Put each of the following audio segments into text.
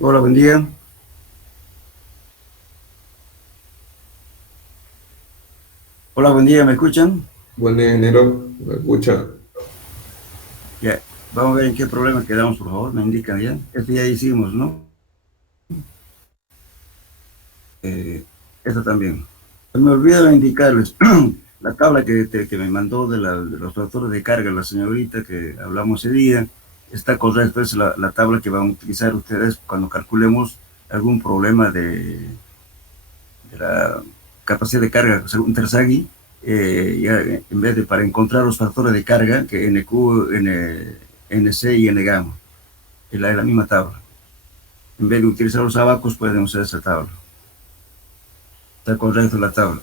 Hola, buen día. Hola, buen día, ¿me escuchan? Buen día, ingeniero. ¿Me escucha? Ya, vamos a ver en qué problema quedamos, por favor, me indican ya. Este ya hicimos, ¿no? Esto también. Me olvido de indicarles la tabla que me mandó de los factores de carga la señorita que hablamos ese día. Está correcta, es la tabla que van a utilizar ustedes cuando calculemos algún problema de la capacidad de carga según Terzaghi. Ya, en vez de para encontrar los factores de carga, que NQ, NC y N gamma, es la misma tabla. En vez de utilizar los abacos, pueden usar esa tabla. Está correcta la tabla.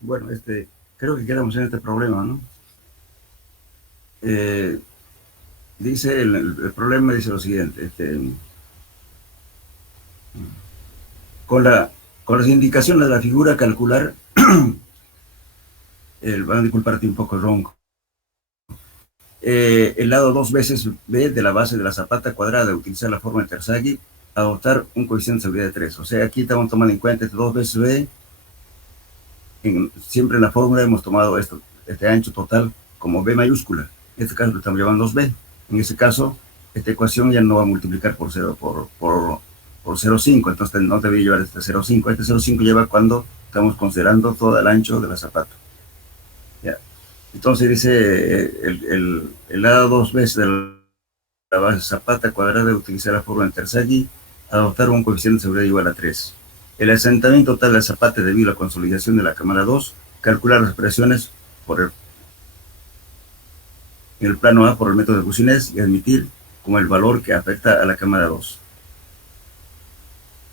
Bueno, creo que quedamos en este problema, ¿no? Eh, dice el problema dice lo siguiente, con, la, con las indicaciones de la figura calcular, van a disculparte un poco ronco, el lado dos veces b de la base de la zapata cuadrada, utilizar la forma de Terzaghi, adoptar un coeficiente de seguridad de 3. O sea, aquí estamos tomando en cuenta este dos veces b, siempre en la fórmula hemos tomado este ancho total como b mayúscula. En este caso lo estamos llevando 2b. En ese caso, esta ecuación ya no va a multiplicar por 0, por 0,5, entonces no debería llevar este 0,5. Este 0,5 lleva cuando estamos considerando todo el ancho de la zapata. ¿Ya? Entonces dice el lado dos veces de la base zapata cuadrada de utilizar la fórmula de Terzaghi, adoptar un coeficiente de seguridad igual a 3. El asentamiento total de la zapata debido a la consolidación de la cámara 2, calcular las presiones en el plano A por el método de Boussinesq y admitir como el valor que afecta a la cámara 2.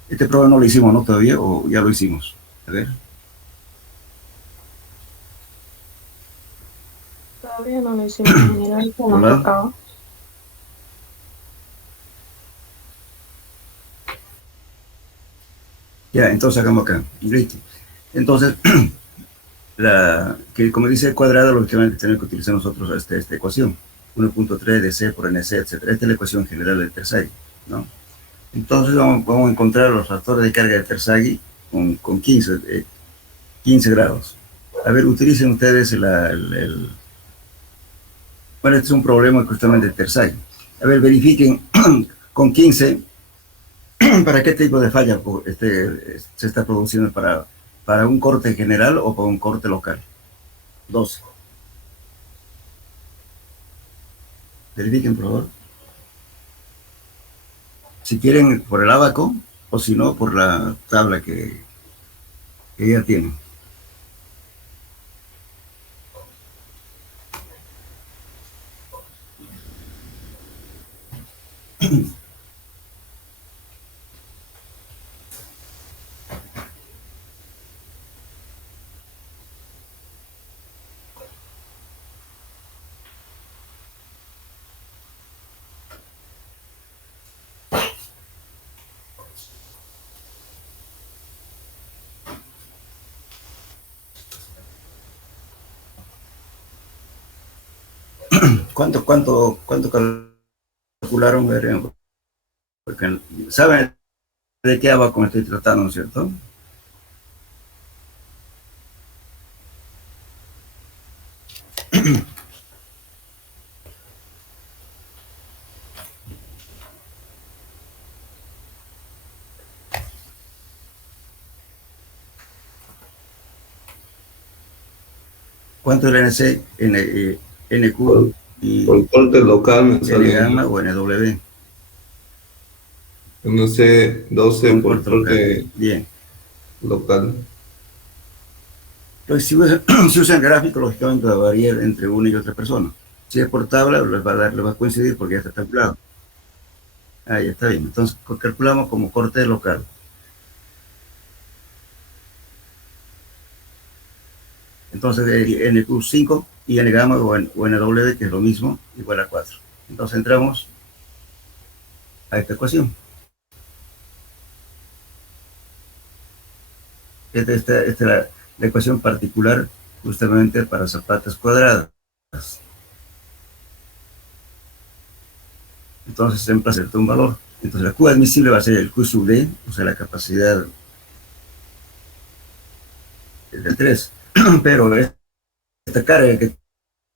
Este problema no lo hicimos, ¿no? Todavía, o ya lo hicimos. A ver. Todavía no lo hicimos, ingeniero, que nos Hola. tocaba. Ya, entonces hagamos acá. Listo. Entonces, que como dice el cuadrado, lógicamente tenemos que utilizar nosotros esta ecuación. 1.3 de C por NC, etc. Esta es la ecuación general de Terzaghi, ¿no? Entonces vamos a encontrar los factores de carga de Terzaghi con 15 grados. A ver, utilicen ustedes bueno, este es un problema justamente de Terzaghi. A ver, verifiquen con 15 para qué tipo de falla se está produciendo, para un corte general o para un corte local. 12. Verifiquen, por favor. Si quieren por el abaco o si no por la tabla que ya tienen. ¿Cuánto calcularon? Veremos. Porque saben de qué abaco me estoy tratando, ¿no es cierto? ¿Cuánto es el NC, NQ Por, y por corte local me N sale gamma o NW? no sé, Por 12 un por corte local. corte Bien. local. Entonces, si usan gráfico, lógicamente va a variar entre una y otra persona. Si es por tabla, les va a coincidir porque ya está calculado. Ahí está bien. Entonces, calculamos como corte local. Entonces, n plus 5 y n gamma o nw, que es lo mismo, igual a 4. Entonces, entramos a esta ecuación. Esta es la ecuación particular justamente para zapatas cuadradas. Entonces se emplaza un valor. Entonces la Q admisible va a ser el Q sub D, o sea, la capacidad del 3. Pero esta carga que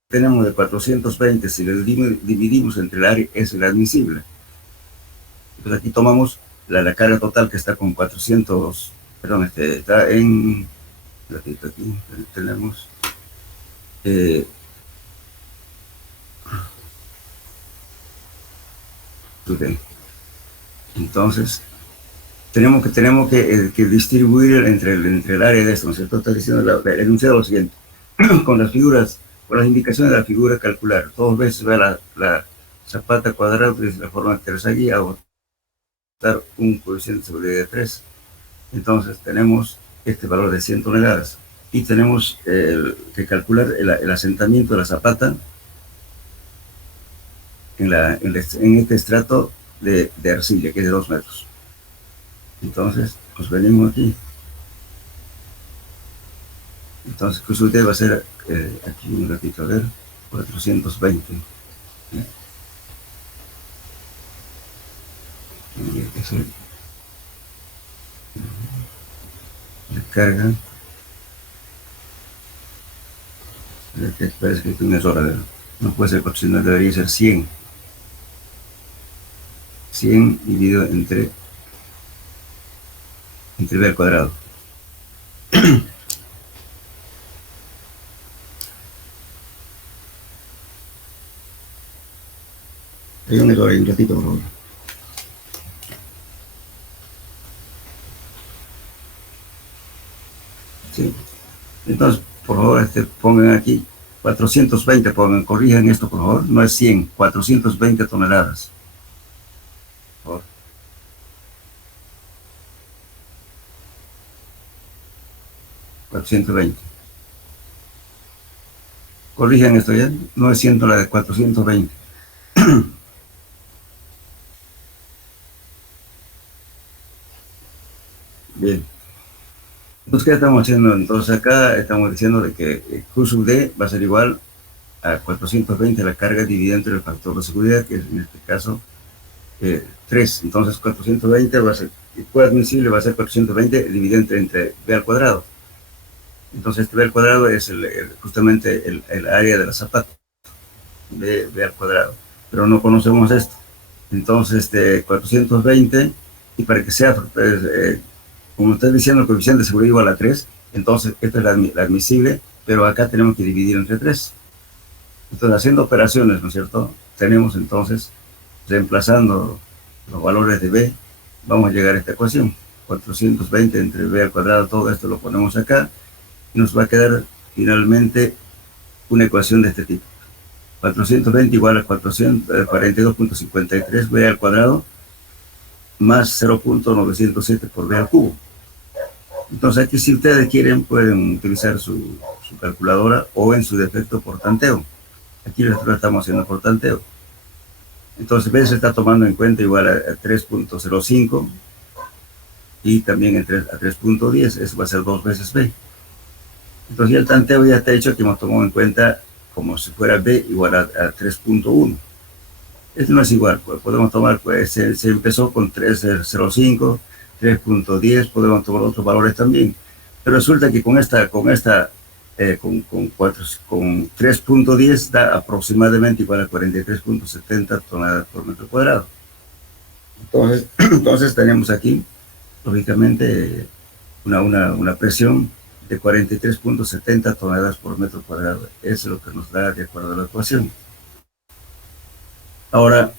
tenemos de 420, si la dividimos entre el área, es la admisible. Entonces aquí tomamos la carga total que está con 400, perdón, está en, aquí tenemos, entonces tenemos que distribuir entre el área de esto, ¿no es cierto? Está diciendo el enunciado lo siguiente: con las figuras, con las indicaciones de la figura calcular, dos veces va la zapata cuadrada, utiliza la forma de tercera guía, a botar un coeficiente sobre de 3. Entonces tenemos este valor de 100 toneladas y tenemos que calcular el asentamiento de la zapata en este estrato de arcilla, que es de 2 metros. Entonces, pues venimos aquí. Entonces, pues usted va a ser, aquí un ratito, a ver, 420. La carga. Parece que una sola, no puede ser 400, debería ser 100. 100 dividido entre b al cuadrado. Hay un error ahí, un ratito, por favor. Sí. Entonces, por favor, pongan aquí 420, corrijan esto, por favor. No es 100, 420 toneladas. Por favor. 420. Corrijan esto ya. No es 100 toneladas, 420. Bien. Entonces, ¿qué estamos haciendo? Entonces, acá estamos diciendo de que Q sub D va a ser igual a 420 la carga dividida entre el factor de seguridad, que es en este caso 3. Entonces, 420 va a ser, Q admisible va a ser 420 dividido entre B al cuadrado. Entonces, este B al cuadrado es justamente el área de la zapata, B al cuadrado. Pero no conocemos esto. Entonces, 420, y para que sea, como está diciendo, el coeficiente de seguridad igual a 3, entonces esta es la admisible, pero acá tenemos que dividir entre 3. Entonces, haciendo operaciones, ¿no es cierto? Tenemos entonces, reemplazando los valores de B, vamos a llegar a esta ecuación. 420 entre B al cuadrado, todo esto lo ponemos acá, y nos va a quedar finalmente una ecuación de este tipo. 420 igual a 42.53 B al cuadrado más 0.907 por B al cubo. Entonces aquí, si ustedes quieren, pueden utilizar su calculadora o en su defecto por tanteo. Aquí nosotros estamos haciendo por tanteo. Entonces B se está tomando en cuenta igual a 3.05 y también a 3.10, eso va a ser 2 veces B. Entonces ya el tanteo ya está hecho, que hemos tomado en cuenta como si fuera B igual a 3.1. Esto no es igual, pues podemos tomar, pues se empezó con 3.05, 3.10, podemos tomar otros valores también. Pero resulta que con 3.10 da aproximadamente igual a 43.70 toneladas por metro cuadrado. Entonces tenemos aquí, lógicamente, una presión de 43.70 toneladas por metro cuadrado. Eso es lo que nos da de acuerdo a la ecuación. Ahora,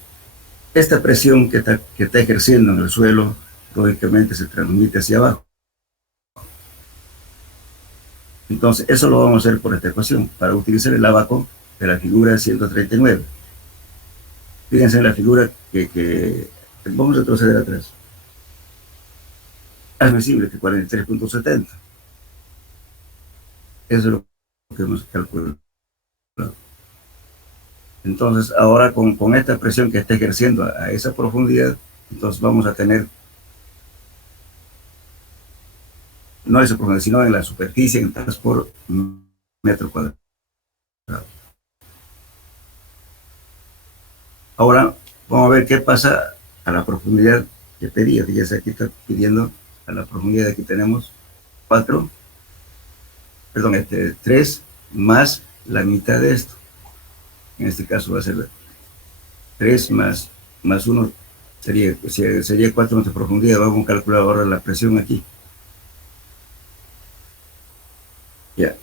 esta presión que está ejerciendo en el suelo, lógicamente se transmite hacia abajo. Entonces, eso lo vamos a hacer por esta ecuación, para utilizar el ábaco de la figura 139. Fíjense en la figura vamos a retroceder atrás. Es visible que 43.70. Eso es lo que hemos calculado. Entonces, ahora con esta presión que está ejerciendo a esa profundidad, entonces vamos a tener, no esa profundidad, sino en la superficie, en tas por metro cuadrado. Ahora, vamos a ver qué pasa a la profundidad que pedía. Fíjense, aquí está pidiendo a la profundidad, aquí tenemos 3 más la mitad de esto. En este caso va a ser 3 más 1, sería 4 metros de profundidad. Vamos a calcular ahora la presión aquí. Ya.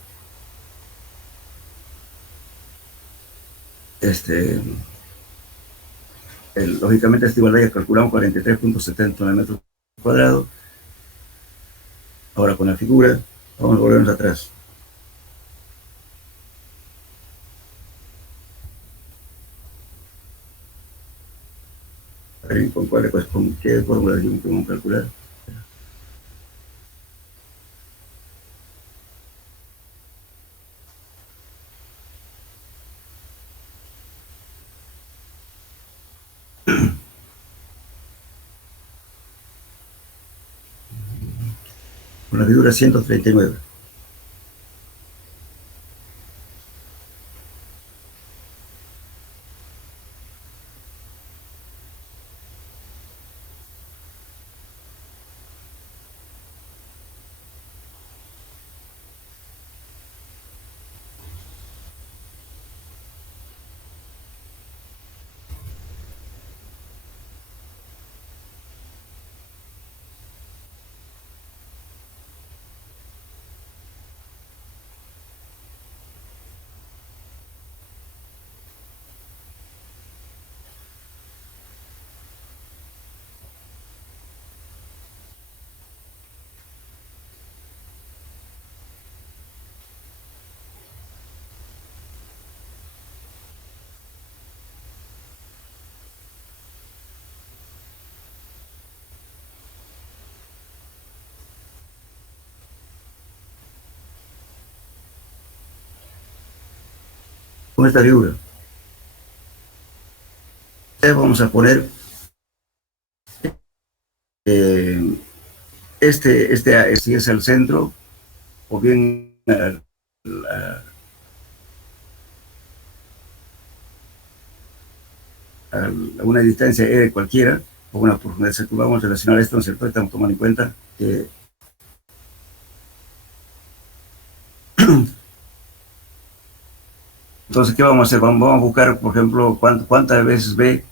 Lógicamente este igual ya calculamos 43.70 metros cuadrados. Ahora con la figura, vamos a volvernos atrás. ¿Con qué fórmula vamos a calcular? Con la figura 139. Con esta figura vamos a poner si es el centro o bien a una distancia E cualquiera o una profundidad. Vamos a relacionar esto, ¿no es cierto? Estamos tomando en cuenta que entonces, ¿qué vamos a hacer? Vamos a buscar, por ejemplo, cuántas veces B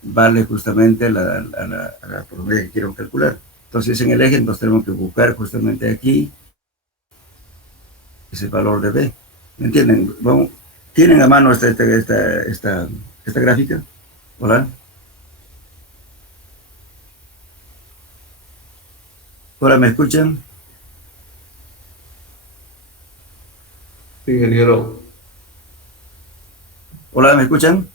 vale justamente la profundidad que quiero calcular. Entonces, en el eje, entonces tenemos que buscar justamente aquí ese valor de B. ¿Me entienden? Vamos, ¿tienen a mano esta gráfica? ¿Hola? ¿Hola, me escuchan? Sí, ingeniero. ¿Hola, me escuchan?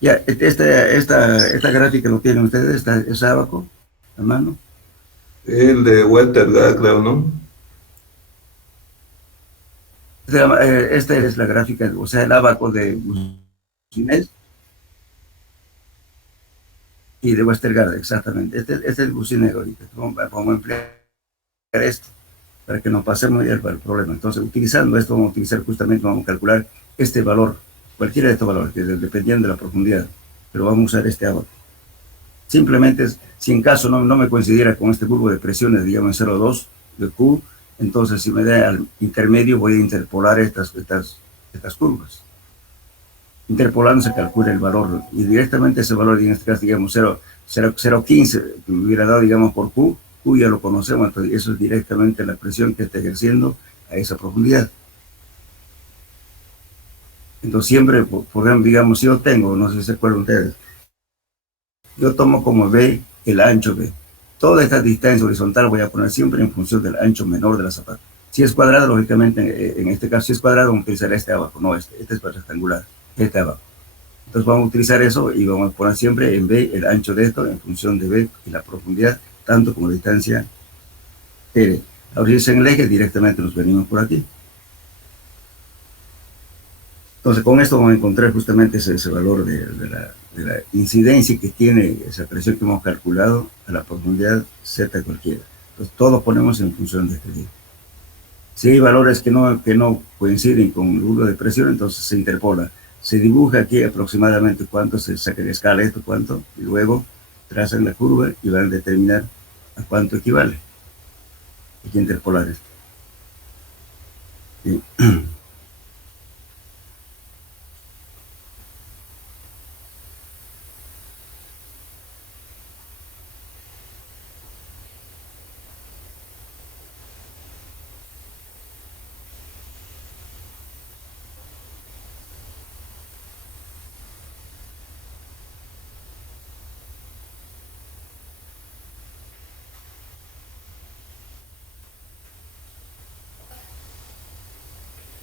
Ya, esta gráfica lo tienen ustedes, es abajo, a mano. El de Westergaard, creo, ¿no? Esta es la gráfica, o sea, el abaco de Bucinel y de Westergaard, exactamente. Este es el Bucinel ahorita. Vamos a emplear esto para que no pasemos ya el problema. Entonces, utilizando esto, vamos a utilizar justamente, vamos a calcular este valor, cualquiera de estos valores, que dependiendo de la profundidad, pero vamos a usar este abaco. Simplemente, si en caso no me coincidiera con este curvo de presiones, digamos en 0,2 de Q, entonces si me da al intermedio voy a interpolar estas curvas. Interpolando se calcula el valor y directamente ese valor, en este caso digamos 0,15, que me hubiera dado digamos por Q ya lo conocemos, entonces eso es directamente la presión que está ejerciendo a esa profundidad. Entonces siempre, por ejemplo, digamos, si yo tengo, no sé si se acuerdan ustedes, yo tomo como B el ancho B. Toda esta distancia horizontal voy a poner siempre en función del ancho menor de la zapata. Si es cuadrado, lógicamente, en este caso, si es cuadrado, vamos a utilizar este abajo, no este. Este es rectangular, este abajo. Entonces vamos a utilizar eso y vamos a poner siempre en B el ancho de esto en función de B y la profundidad, tanto como la distancia L. Ahora si es en el eje, directamente nos venimos por aquí. Entonces con esto vamos a encontrar justamente ese valor de la incidencia que tiene esa presión que hemos calculado a la profundidad Z cualquiera. Entonces todo ponemos en función de este día. Si hay valores que no coinciden con el ángulo de presión, entonces se interpola. Se dibuja aquí aproximadamente cuánto se saca de escala esto, cuánto, y luego trazan la curva y van a determinar a cuánto equivale. Hay que interpolar esto. ¿Sí?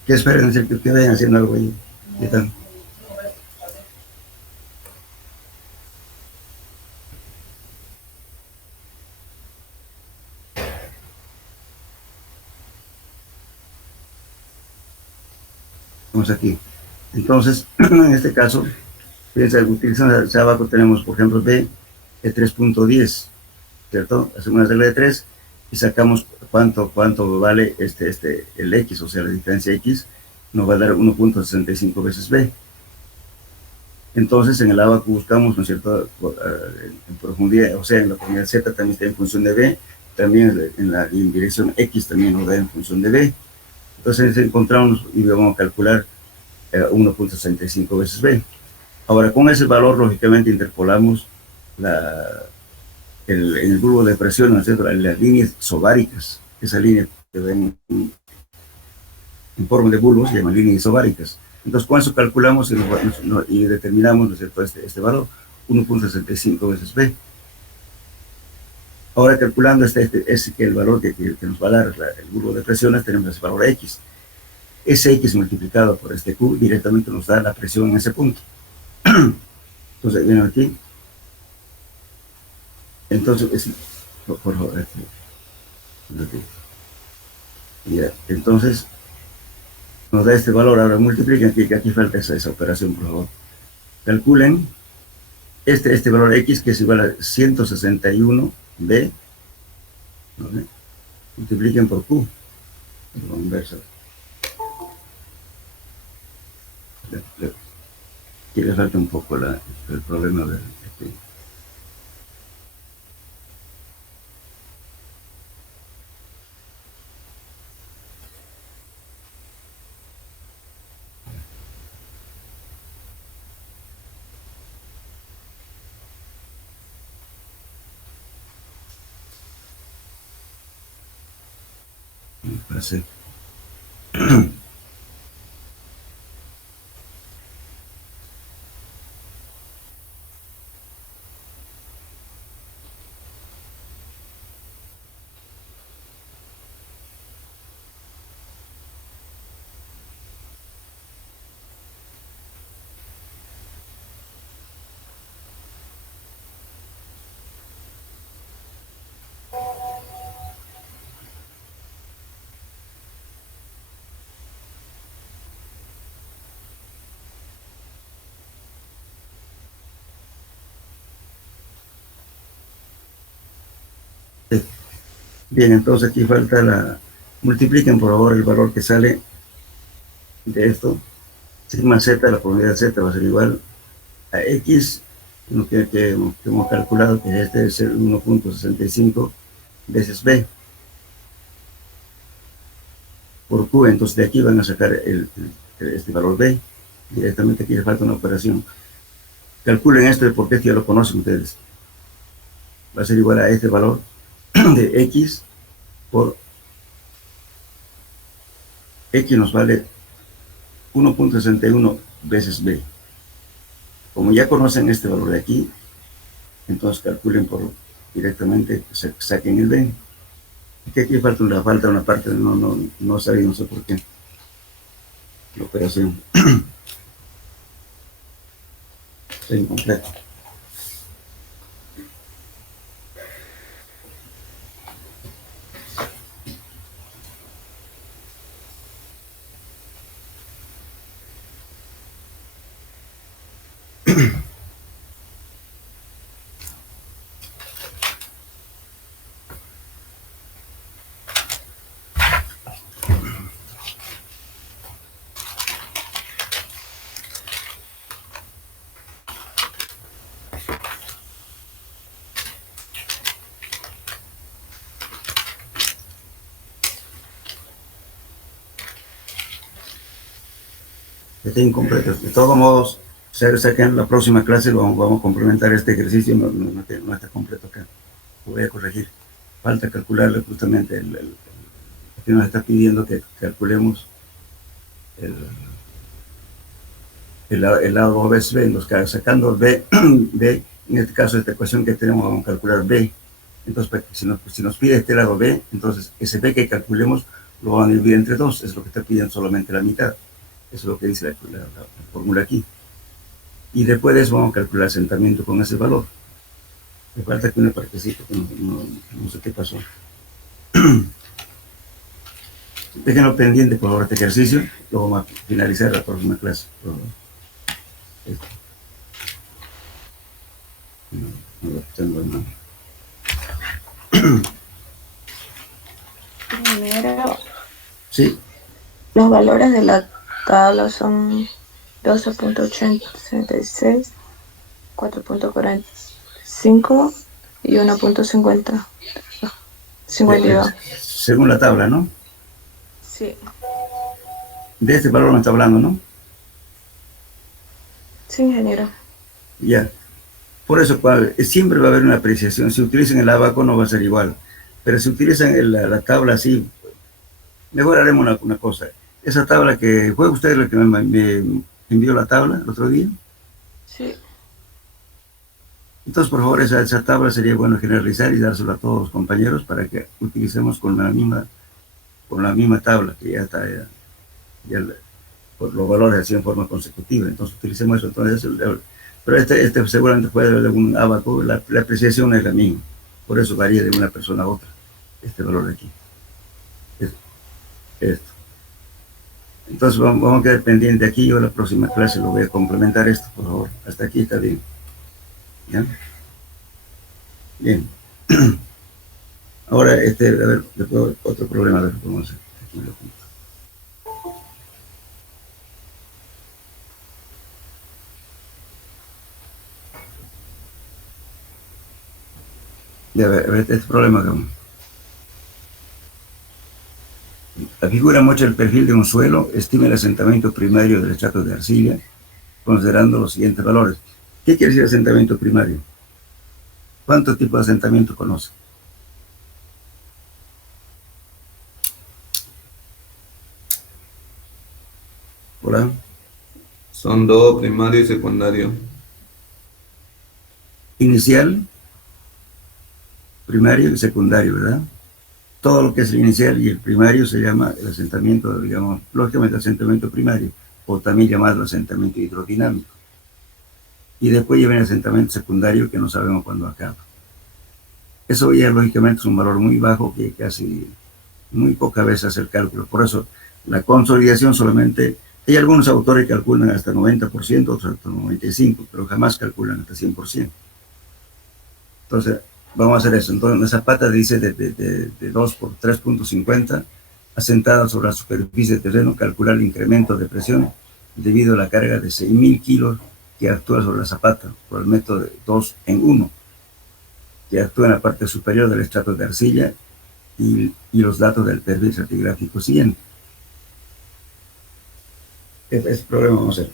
¿Qué esperan? Que vayan haciendo algo ahí. ¿Qué tal? Vamos aquí. Entonces, en este caso, fíjense, utilizando hacia abajo tenemos, por ejemplo, B de 3.10, ¿cierto? Hacemos una regla de 3 y sacamos cuánto vale el X, o sea, la diferencia X, nos va a dar 1.65 veces B. Entonces, en el abaco buscamos, ¿no es cierto?, en profundidad, o sea, en la profundidad Z también está en función de B, también en la dirección X también nos da en función de B. Entonces, encontramos y vamos a calcular 1.65 veces B. Ahora, con ese valor, lógicamente, interpolamos el bulbo de presión, ¿no es cierto?, las líneas isobáricas. Esa línea que ven en forma de bulbo se llama líneas isobáricas. Entonces, con eso calculamos y determinamos, ¿no es cierto?, este valor, 1.65 veces B. Ahora, calculando el valor que nos va a dar el bulbo de presiones, tenemos ese valor X. Ese X multiplicado por este Q directamente nos da la presión en ese punto. Entonces, vienen aquí. Entonces, por favor, aquí. Ya, entonces, nos da este valor. Ahora multipliquen aquí, que aquí falta esa operación, por favor. Calculen este valor X, que es igual a 161B, ¿no? Multipliquen por Q, lo inverso. Aquí le falta un poco el problema de aquí. Me parece. Bien, entonces aquí falta multipliquen por favor el valor que sale de esto. Sigma Z, la probabilidad Z va a ser igual a X, que hemos calculado que este debe ser 1.65 veces B por Q. Entonces de aquí van a sacar este valor B. Directamente aquí le falta una operación. Calculen esto porque esto ya lo conocen ustedes. Va a ser igual a este valor de X por X nos vale 1.61 veces B. Como ya conocen este valor de aquí, entonces calculen directamente, saquen el B. Que aquí falta una parte, no sabía, no sé por qué, la operación está incompleta. Está incompleto. De todos modos, sé que en la próxima clase vamos a complementar este ejercicio, no está completo acá. Lo voy a corregir. Falta calcularle justamente que nos está pidiendo que calculemos el, el lado 2 veces B, sacando B, B, en este caso esta ecuación que tenemos, vamos a calcular B. Entonces, si nos pide este lado B, entonces ese B que calculemos lo vamos a dividir entre 2, es lo que está pidiendo solamente la mitad. Eso es lo que dice la fórmula aquí. Y después de eso vamos a calcular el asentamiento con ese valor. Me falta que una partecita, que no sé qué pasó. Déjenlo pendiente, por favor, este ejercicio. Lo vamos a finalizar la próxima clase. Esto. No lo tengo en mano. Primero, Sí, los valores de la tabla son 12.866, 4.45 y 1.50. 52. según la tabla, ¿no? Sí, De este valor me está hablando, ¿no? sí, ingeniero. Ya. Por eso, siempre va a haber una apreciación. Si utilizan el abaco no va a ser igual. Pero si utilizan la tabla así, mejor haremos una cosa. Esa tabla que fue usted el que me envió la tabla el otro día. Sí, Entonces, por favor, esa tabla sería bueno generalizar y dársela a todos los compañeros para que utilicemos con la misma tabla, que ya está, por los valores así en forma consecutiva. Entonces, utilicemos eso. Entonces, pero este seguramente puede haber algún abaco, la apreciación es la misma. Por eso varía de una persona a otra, este valor de aquí. Esto. Entonces, vamos a quedar pendiente aquí. Yo en la próxima clase lo voy a complementar esto, por favor. Hasta aquí está bien. ¿Ya? Bien. Ahora, a ver, después otro problema, a ver cómo hacer. Aquí me lo apunto. Ya, a ver, este problema, la figura muestra el perfil de un suelo, estima el asentamiento primario del estrato de arcilla, considerando los siguientes valores. ¿Qué quiere decir asentamiento primario? ¿Cuántos tipos de asentamiento conoce? Hola. Son dos, primario y secundario. Inicial, primario y secundario, ¿verdad? Todo lo que es el inicial y el primario se llama el asentamiento, digamos, lógicamente asentamiento primario, o también llamado asentamiento hidrodinámico. Y después lleva el asentamiento secundario que no sabemos cuándo acaba. Eso ya lógicamente es un valor muy bajo que casi muy pocas veces hace el cálculo. Por eso la consolidación solamente, hay algunos autores que calculan hasta 90%, otros hasta 95%, pero jamás calculan hasta 100%. Entonces, vamos a hacer eso. Entonces, la zapata dice de 2 por 3.50, asentada sobre la superficie de terreno, calcular el incremento de presión debido a la carga de 6.000 kilos que actúa sobre la zapata por el método de 2 en 1, que actúa en la parte superior del estrato de arcilla y los datos del perfil estratigráfico siguiente. Ese problema vamos a hacer.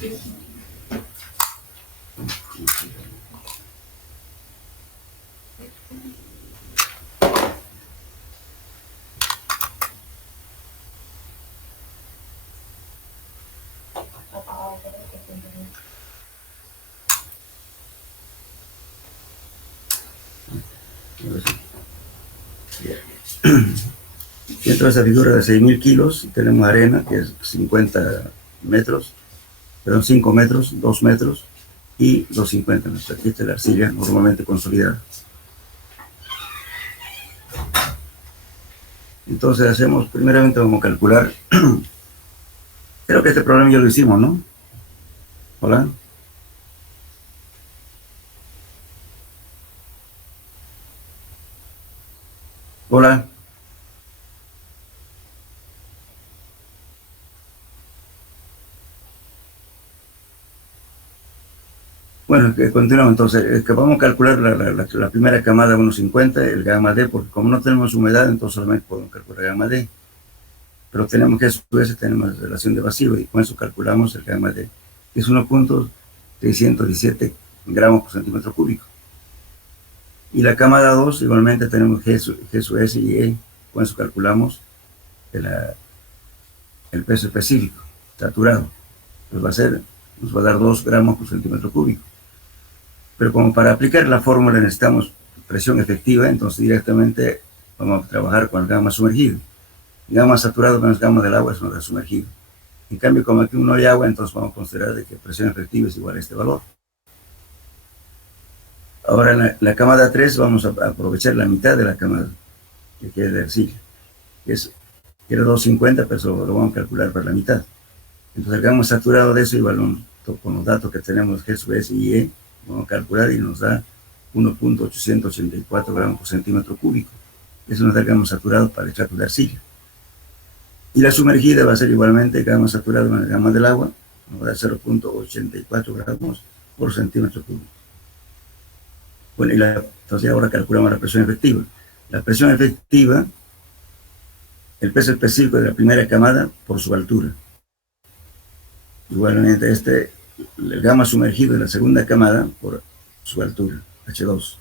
Dentro de esa figura de 6.000 kilos tenemos arena, que es 50 metros, perdón, 5 metros, 2 metros y 250 metros. Aquí está la arcilla normalmente consolidada. Entonces hacemos, primeramente vamos a calcular, creo que este problema ya lo hicimos, ¿no? Hola. Hola. Bueno, que continuamos entonces, que vamos a calcular la primera camada 1,50, el gamma D, porque como no tenemos humedad, entonces solamente podemos calcular gamma D. Pero tenemos que a su vez tenemos relación de vacío y con eso calculamos el gamma D, que es 1,617 gramos por centímetro cúbico. Y la camada 2 igualmente tenemos G sub S y E, con eso calculamos el peso específico, saturado. Pues nos va a dar 2 gramos por centímetro cúbico. Pero como para aplicar la fórmula necesitamos presión efectiva, entonces directamente vamos a trabajar con el gamma sumergido. Gamma saturado menos gamma del agua es una sumergido. En cambio, como aquí no hay agua, entonces vamos a considerar de que presión efectiva es igual a este valor. Ahora en la camada 3 vamos a aprovechar la mitad de la camada, que queda de arcilla, que era 250, pero eso lo vamos a calcular por la mitad. Entonces el gamma saturado de eso, igual con los datos que tenemos G sub S y E, vamos a calcular y nos da 1,884 gramos por centímetro cúbico. Eso nos da el gamma saturado para el extracto de arcilla. Y la sumergida va a ser igualmente gamma saturado más gamma del agua, nos da 0,84 gramos por centímetro cúbico. Bueno, entonces ahora calculamos la presión efectiva. La presión efectiva, el peso específico de la primera camada por su altura. Igualmente el gamma sumergido de la segunda camada por su altura, H2.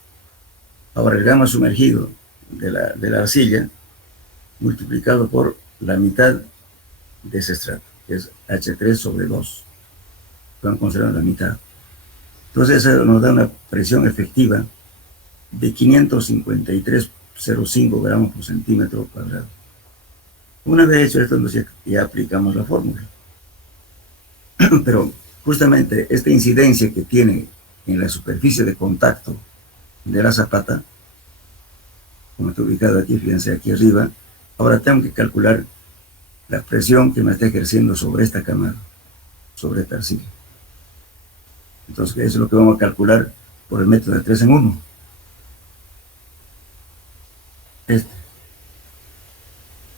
Ahora el gamma sumergido de la arcilla multiplicado por la mitad de ese estrato, que es H3 sobre 2. Estamos considerando la mitad. Entonces eso nos da una presión efectiva de 553,05 gramos por centímetro cuadrado. Una vez hecho esto, entonces ya aplicamos la fórmula. Pero justamente esta incidencia que tiene en la superficie de contacto de la zapata, como está ubicado aquí, fíjense aquí arriba, ahora tengo que calcular la presión que me está ejerciendo sobre esta camada, sobre esta arcilla. Entonces eso es lo que vamos a calcular por el método de 3 en 1.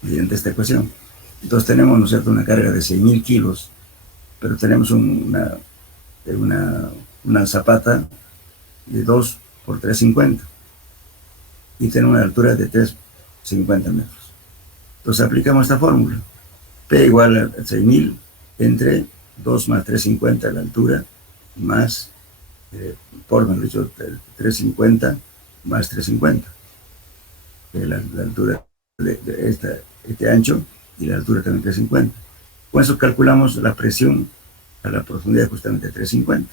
Mediante esta ecuación. Entonces tenemos, ¿no es cierto?, una carga de 6.000 kilos, pero tenemos una zapata de 2 por 350 y tenemos una altura de 350 metros. Entonces aplicamos esta fórmula. P igual a 6.000 entre 2 más 350 la altura más, mejor dicho, 350 más 350. La altura de este ancho y la altura también 350. Con eso calculamos la presión a la profundidad justamente 350,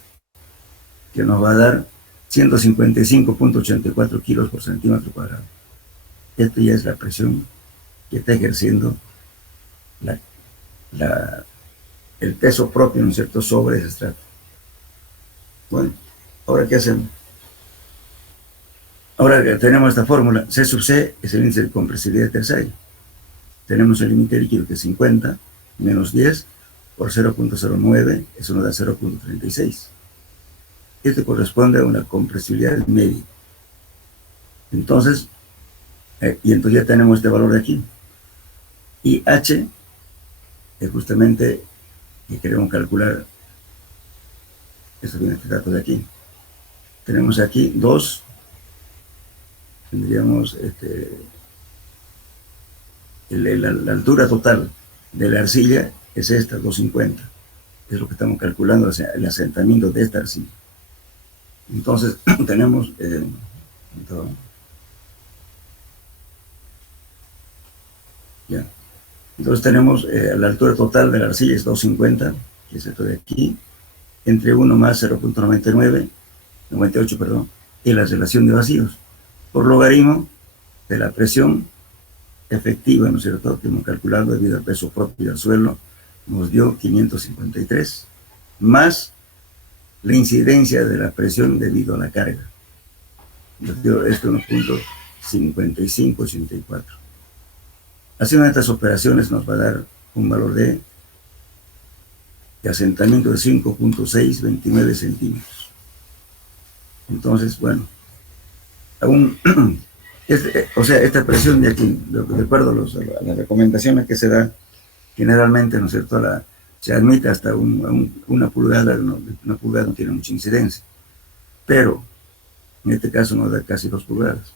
que nos va a dar 155,84 kilos por centímetro cuadrado. Esta ya es la presión que está ejerciendo el peso propio, ¿no es cierto?, sobre ese estrato. Bueno, ahora ¿qué hacemos? Ahora que tenemos esta fórmula, C sub C es el índice de compresibilidad terciaria. Tenemos el límite líquido que es 50 menos 10 por 0,09, eso nos da 0,36. Esto corresponde a una compresibilidad media. Entonces, ya tenemos este valor de aquí. Y H es justamente que queremos calcular, esto viene este dato de aquí. Tenemos aquí 2, tendríamos la altura total de la arcilla es esta, 250. es lo que estamos calculando, o sea, el asentamiento de esta arcilla. Entonces, tenemos, ya. Entonces tenemos la altura total de la arcilla es 250, que es esto de aquí, entre 1 más 0.98, perdón, y la relación de vacíos, por logaritmo de la presión efectiva, ¿no es cierto?, que hemos calculado debido al peso propio del suelo, nos dio 553, más la incidencia de la presión debido a la carga. Nos dio esto 1.5584. Haciendo estas operaciones nos va a dar un valor de asentamiento de 5.629 centímetros. Entonces, bueno, aún, o sea, esta presión de aquí, de acuerdo a las recomendaciones que se da, generalmente, ¿no es cierto?, se admite hasta una pulgada, una pulgada no tiene mucha incidencia, pero en este caso nos da casi 2 pulgadas.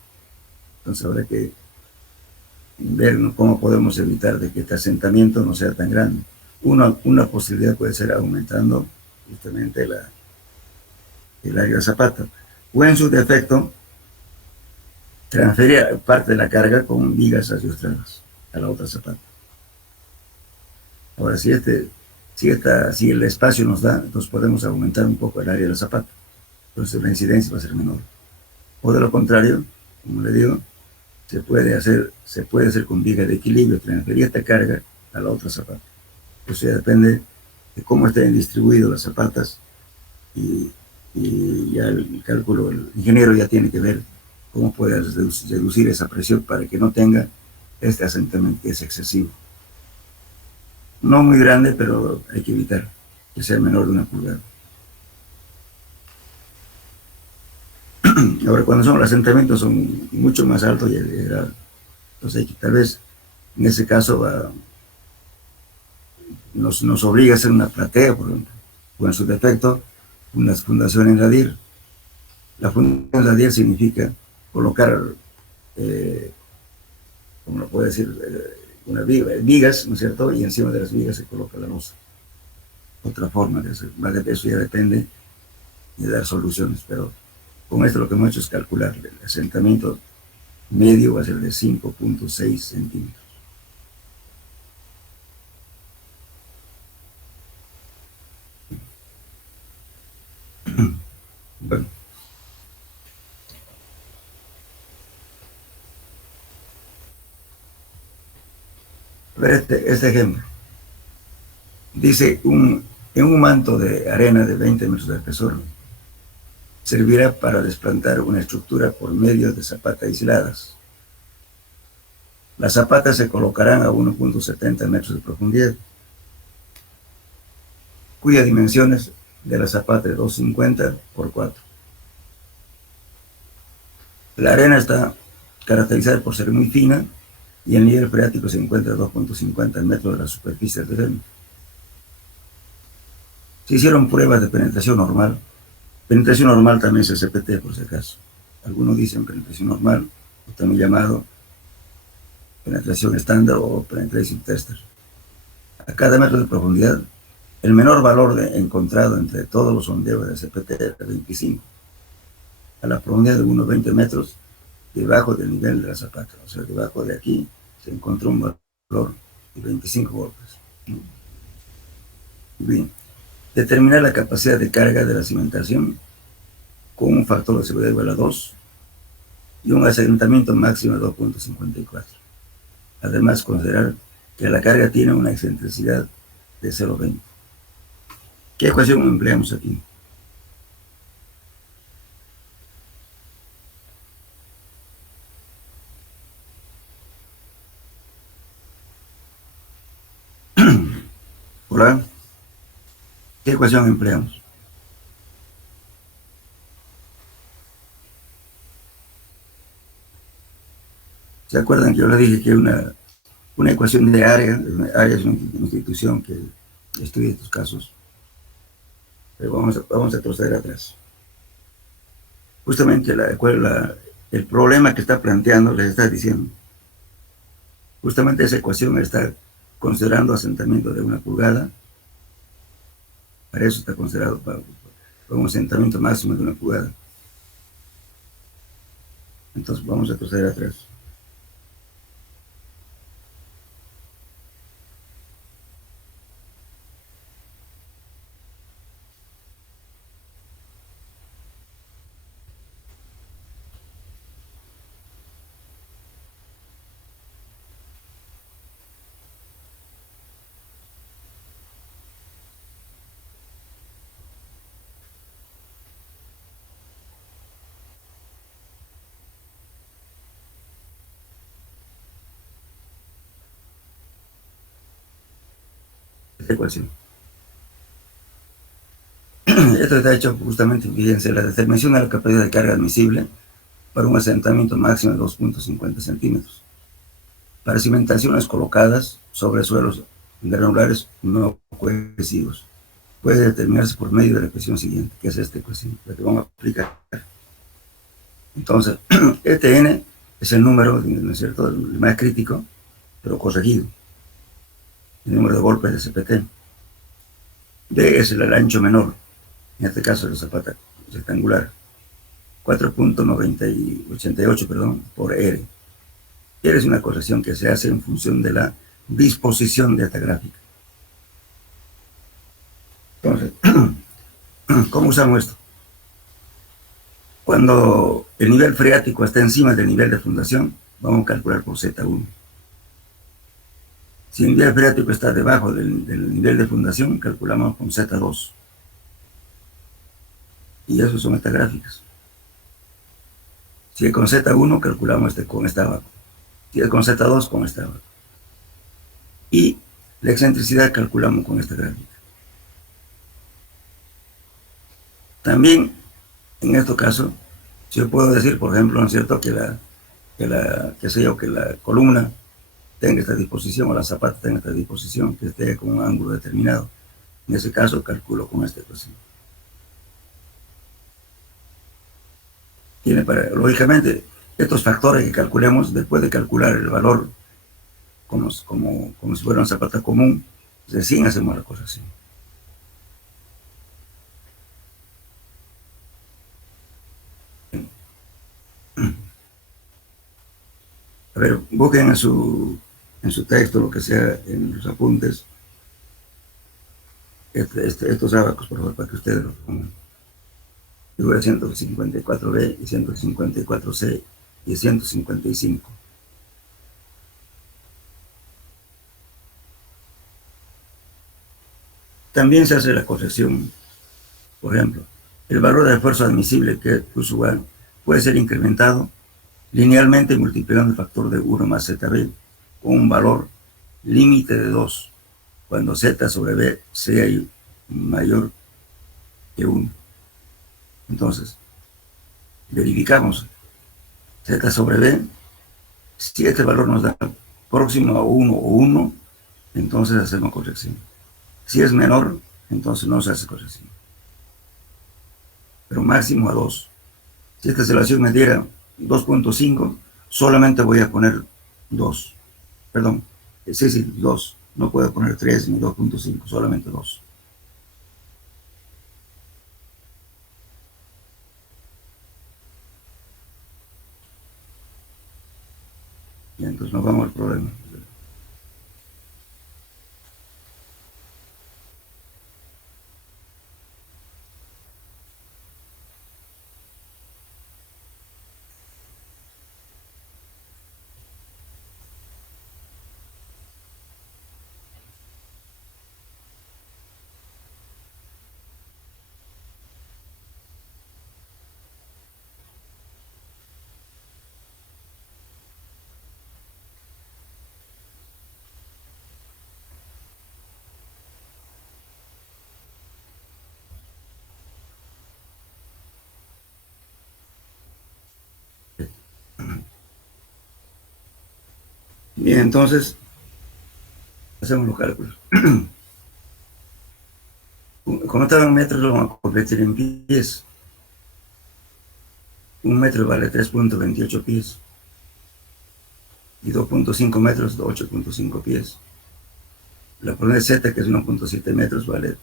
Entonces habrá que ver, ¿no?, cómo podemos evitar de que este asentamiento no sea tan grande. Una posibilidad puede ser aumentando justamente el área de zapata, o en su defecto transferir parte de la carga con vigas adjustadas a la otra zapata. Ahora, si el espacio nos da, entonces podemos aumentar un poco el área de la zapata, entonces la incidencia va a ser menor. O de lo contrario, como le digo, se puede hacer con viga de equilibrio, transferir esta carga a la otra zapata. O sea, depende de cómo estén distribuidas las zapatas, y ya el cálculo, el ingeniero ya tiene que ver cómo puede reducir esa presión para que no tenga este asentamiento que es excesivo. No muy grande, pero hay que evitar que sea menor de 1 pulgada. Ahora, cuando los asentamientos son mucho más altos, entonces tal vez en ese caso nos obliga a hacer una platea, por ejemplo, o en su defecto, una fundación en radir. La fundación en radir significa colocar, como lo puede decir, vigas, ¿no es cierto?, y encima de las vigas se coloca la losa. Otra forma de hacer, más de eso ya depende de dar soluciones, pero con esto lo que hemos hecho es calcular el asentamiento medio, va a ser de 5.6 centímetros. Bueno. A ver este ejemplo. Dice, en un manto de arena de 20 metros de espesor, servirá para desplantar una estructura por medio de zapatas aisladas. Las zapatas se colocarán a 1.70 metros de profundidad, cuyas dimensiones de la zapata es 250 por 4. La arena está caracterizada por ser muy fina y el nivel freático se encuentra a 2.50 metros de la superficie del terreno. Se hicieron pruebas de penetración normal. Penetración normal también es CPT, por si acaso. Algunos dicen penetración normal, o también llamado penetración estándar o penetration tester. A cada metro de profundidad, el menor valor encontrado entre todos los sondeos de CPT era 25. A la profundidad de unos 20 metros, debajo del nivel de la zapata, o sea, debajo de aquí, se encontró un valor de 25 golpes. Bien, determinar la capacidad de carga de la cimentación con un factor de seguridad igual a 2 y un asentamiento máximo de 2.54. Además, considerar que la carga tiene una excentricidad de 0.20. ¿Qué ecuación empleamos aquí? Hola. ¿Qué ecuación empleamos? ¿Se acuerdan que yo les dije que una ecuación de área es una institución que estudia estos casos? Pero vamos a proceder atrás. Justamente el problema que está planteando, les está diciendo, justamente esa ecuación está considerando asentamiento de 1 pulgada Para eso está considerado para un asentamiento máximo de 1 pulgada. Entonces vamos a retroceder atrás. Esta ecuación. Esto está hecho justamente, fíjense, la determinación de la capacidad de carga admisible para un asentamiento máximo de 2.50 centímetros. Para cimentaciones colocadas sobre suelos granulares no cohesivos. Puede determinarse por medio de la ecuación siguiente, que es esta ecuación, la que vamos a aplicar. Entonces, ETN es el número, ¿no es cierto?, el más crítico, pero corregido. El número de golpes de CPT. D es el ancho menor, en este caso la zapata rectangular, 4.9088, por R. R es una corrección que se hace en función de la disposición de esta gráfica. Entonces, ¿cómo usamos esto? Cuando el nivel freático está encima del nivel de fundación, vamos a calcular por Z1. Si el nivel freático está debajo del nivel de fundación, calculamos con Z2. Y eso son estas gráficas. Si es con Z1, calculamos con esta abajo. Si es con Z2, con esta abajo. Y la excentricidad calculamos con esta gráfica. También, en este caso, yo puedo decir, por ejemplo, ¿no es cierto?, que la columna tenga esta disposición, o la zapata tenga esta disposición, que esté con un ángulo determinado. En ese caso, calculo con esta ecuación. Lógicamente, estos factores que calculemos, después de calcular el valor como si fuera una zapata común, recién hacemos la corrección. A ver, busquen en su texto, lo que sea, en los apuntes, estos ábacos, por favor, para que ustedes lo pongan. Figura 154B y 154C y 155. También se hace la corrección. Por ejemplo, el valor de esfuerzo admisible, que es usual, puede ser incrementado linealmente multiplicando el factor de 1 más ZB con un valor límite de 2, cuando Z sobre B sea mayor que 1. Entonces, verificamos Z sobre B. Si este valor nos da próximo a 1 o 1, entonces hacemos corrección. Si es menor, entonces no se hace corrección. Pero máximo a 2. Si esta relación me diera 2.5, solamente voy a poner 2. Perdón, sí, 2. No puedo poner 3 ni 2.5, solamente 2. Y entonces nos vamos al problema. Bien, entonces, hacemos los cálculos. Como estaba en metros, lo vamos a convertir en pies. 1 metro vale 3.28 pies. Y 2.5 metros, 8.5 pies. La columna Z, que es 1.7 metros, vale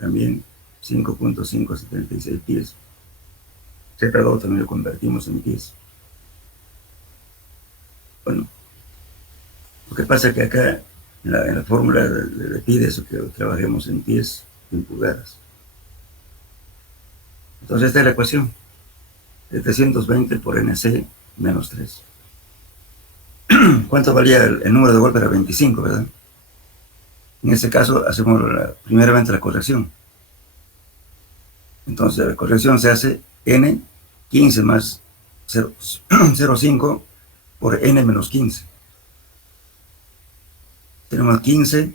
también 5.576 pies. Z2 también lo convertimos en pies. Bueno, lo que pasa es que acá en la fórmula le pide eso, que trabajemos en pies, en pulgadas. Entonces esta es la ecuación. 720 por NC menos 3. ¿Cuánto valía el número de golpe? Era 25, ¿verdad? En ese caso hacemos primeramente la corrección. Entonces la corrección se hace n 15 más 0,5 por n menos 15. Tenemos 15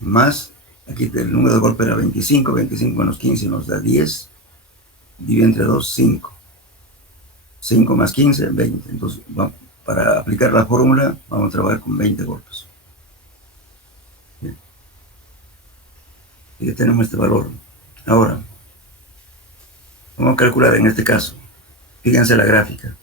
más, aquí el número de golpe era 25, 25 menos 15 nos da 10, dividido entre 2, 5. 5 más 15, 20. Entonces, para aplicar la fórmula, vamos a trabajar con 20 golpes. Bien. Y ya tenemos este valor. Ahora, vamos a calcular en este caso. Fíjense la gráfica.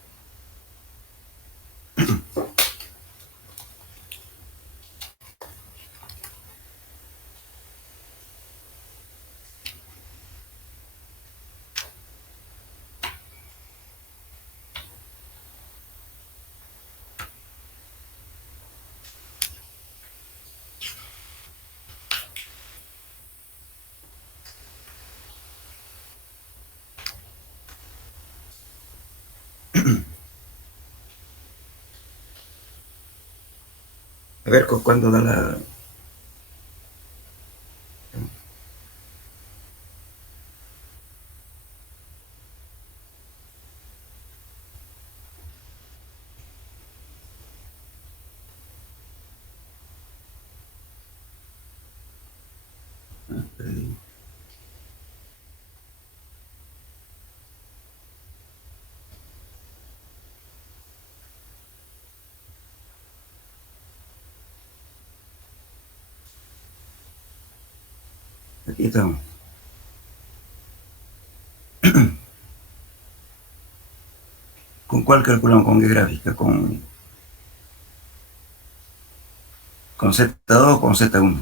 A ver cuándo da la... Aquí estamos. ¿Con cuál calculamos? ¿Con qué gráfica? ¿Con Z2 o con Z1?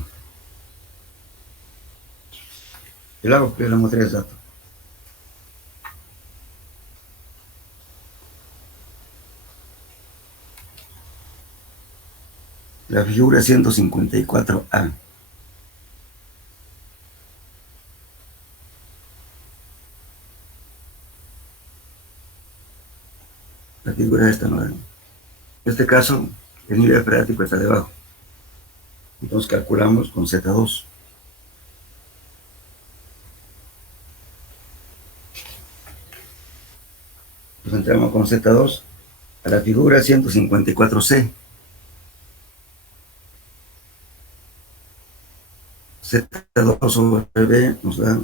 El hago que la muestra de datos. La figura 154A. La figura esta, ¿no? En este caso, el nivel freático está debajo. Entonces calculamos con Z2. Pues entramos con Z2 a la figura 154C. Z2 sobre B nos da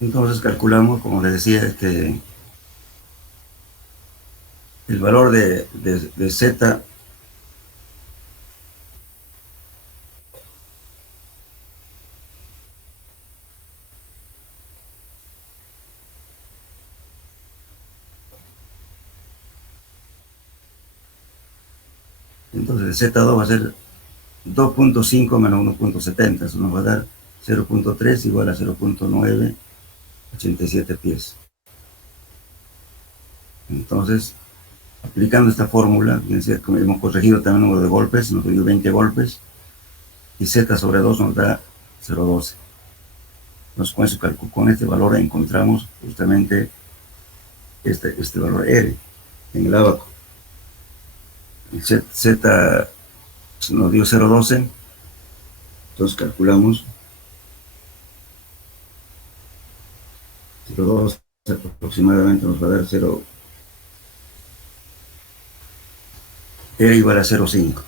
entonces calculamos, como les decía, el valor de Z entonces el Z2 va a ser 2.5 menos 1.70, eso nos va a dar 0.3 igual a 0.987 pies. Entonces, aplicando esta fórmula, fíjense, como hemos corregido también el número de golpes, nos dio 20 golpes, y Z sobre 2 nos da 0.12. Entonces, con este valor encontramos justamente este valor R en el abaco. El Z nos dio 0,12, entonces calculamos 0,12 aproximadamente nos va a dar 0, R igual a 0,5.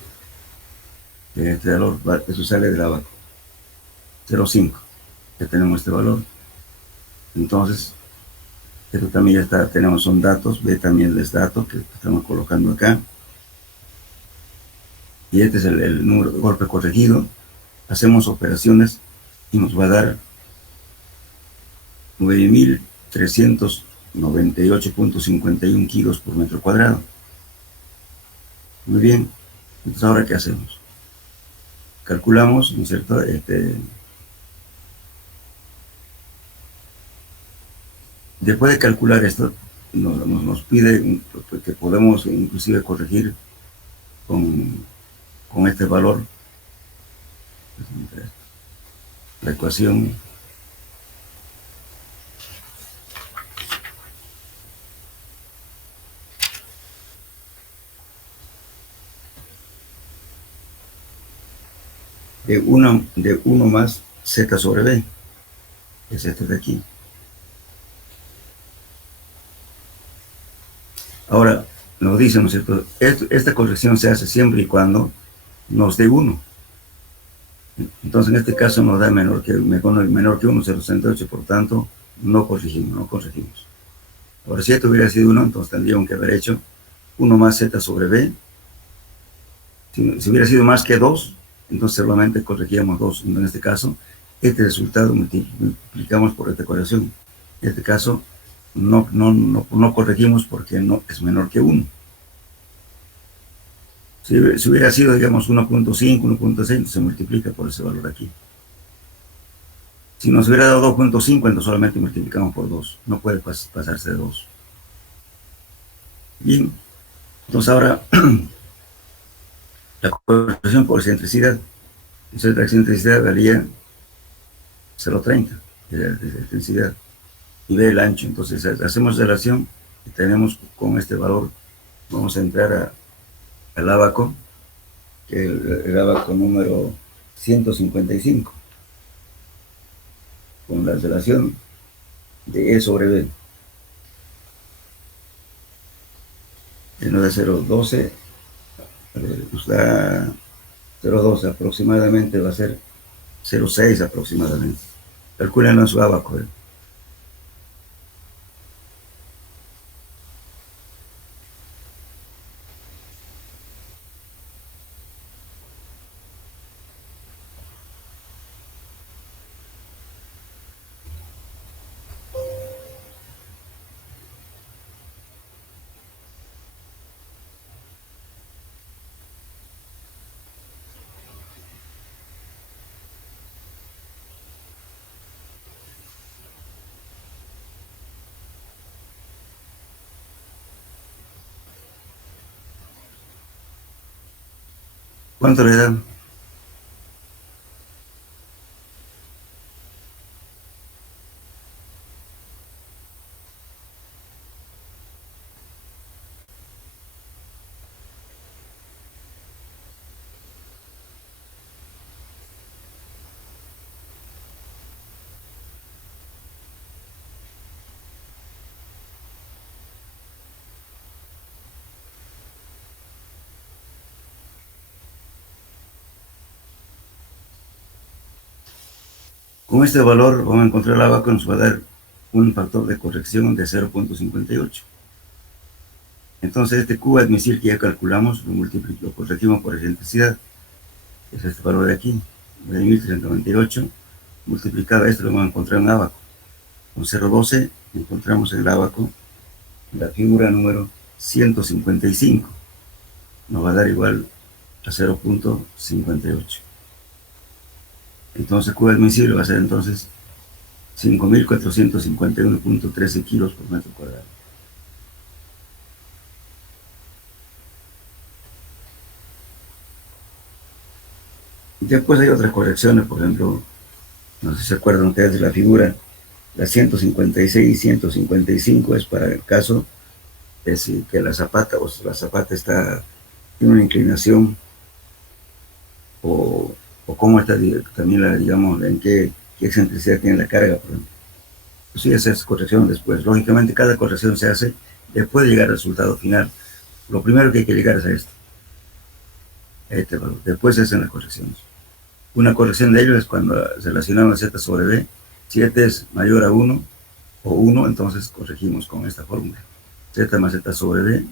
Este valor, eso sale del abaco. 0,5. Ya tenemos este valor. Entonces, esto también ya está, tenemos son datos, B también es dato que estamos colocando acá. Y este es el número de golpe corregido. Hacemos operaciones y nos va a dar 9.398.51 kilos por metro cuadrado. Muy bien. Entonces, ¿ahora qué hacemos? Calculamos, ¿no es cierto? Después de calcular esto, nos pide que podemos inclusive corregir con este valor la ecuación de 1 más z sobre b, que es este de aquí. Ahora, nos dice, ¿no es cierto? Esta corrección se hace siempre y cuando nos dé 1. Entonces, en este caso nos da menor que 1, 0,68, por tanto, no corregimos. Ahora, si esto hubiera sido 1, entonces tendríamos que haber hecho 1 más z sobre b. Si hubiera sido más que 2, entonces solamente corregíamos 2. Entonces, en este caso, este resultado multiplicamos por esta corrección. En este caso, no corregimos porque no es menor que 1. Si hubiera sido, digamos, 1.5, 1.6, se multiplica por ese valor aquí. Si nos hubiera dado 2.5, entonces solamente multiplicamos por 2. No puede pasarse de 2. Bien. Entonces ahora, la corrección por excentricidad. Entonces la excentricidad valía 0,30 de la excentricidad. Y ve el ancho. Entonces hacemos relación y tenemos con este valor, vamos a entrar al abaco, que el abaco número 155, con la relación de E sobre B. Nos da 0,12, nos da 0,12 aproximadamente, va a ser 0,6 aproximadamente. Calculen en su abaco. ¿Cuánto le dan? Con este valor vamos a encontrar el abaco, nos va a dar un factor de corrección de 0,58. Entonces este cubo admisible que ya calculamos, lo corregimos por excentricidad, es este valor de aquí, de 1398, multiplicado a esto lo vamos a encontrar en abaco. Con 0,12 encontramos el abaco, la figura número 155, nos va a dar igual a 0,58. Entonces cubo admisible va a ser entonces 5.451.13 kilos por metro cuadrado. Después hay otras correcciones, por ejemplo, no sé si se acuerdan ustedes de la figura La 156 y 155 es para el caso de si que la zapata tiene una inclinación o cómo está también digamos, en qué excentricidad tiene la carga, por ejemplo. Pues sí, esa es corrección después. Lógicamente, cada corrección se hace después de llegar al resultado final. Lo primero que hay que llegar es a esto. Después se hacen las correcciones. Una corrección de ello es cuando relacionamos z sobre b. Si este es mayor a 1 o 1, entonces corregimos con esta fórmula. Z más z sobre b,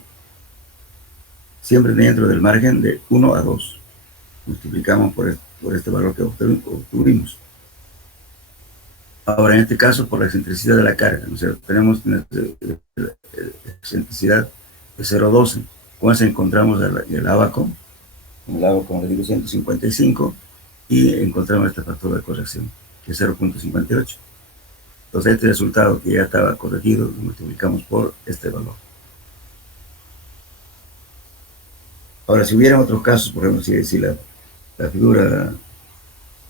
siempre dentro del margen de 1 a 2. Multiplicamos por este valor que obtuvimos. Ahora, en este caso, por la excentricidad de la carga. O sea, tenemos una excentricidad de 0,12. Con eso encontramos el ábaco, como le digo, 155, y encontramos este factor de corrección, que es 0,58. Entonces, este resultado que ya estaba corregido, lo multiplicamos por este valor. Ahora, si hubiera otros casos, por ejemplo, si la figura,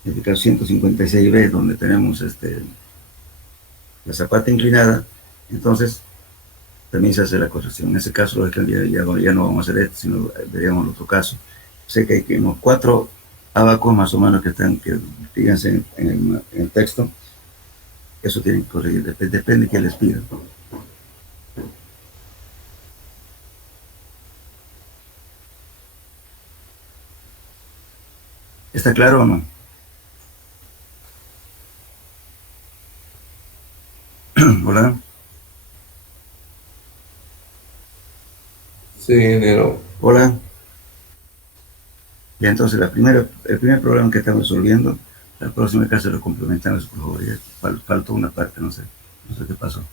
en este caso 156b, donde tenemos la zapata inclinada, entonces también se hace la corrección. En ese caso, lógicamente, ya no vamos a hacer esto, sino veríamos el otro caso. Sé que hay unos 4 abacos más o menos que fíjense en el texto. Eso tienen que corregir, depende de qué les pidan. ¿Está claro o no? ¿Hola? Sí, ingeniero. Hola. Ya entonces el primer problema que estamos resolviendo, la próxima clase lo complementamos, por favor. Ya faltó una parte, no sé qué pasó.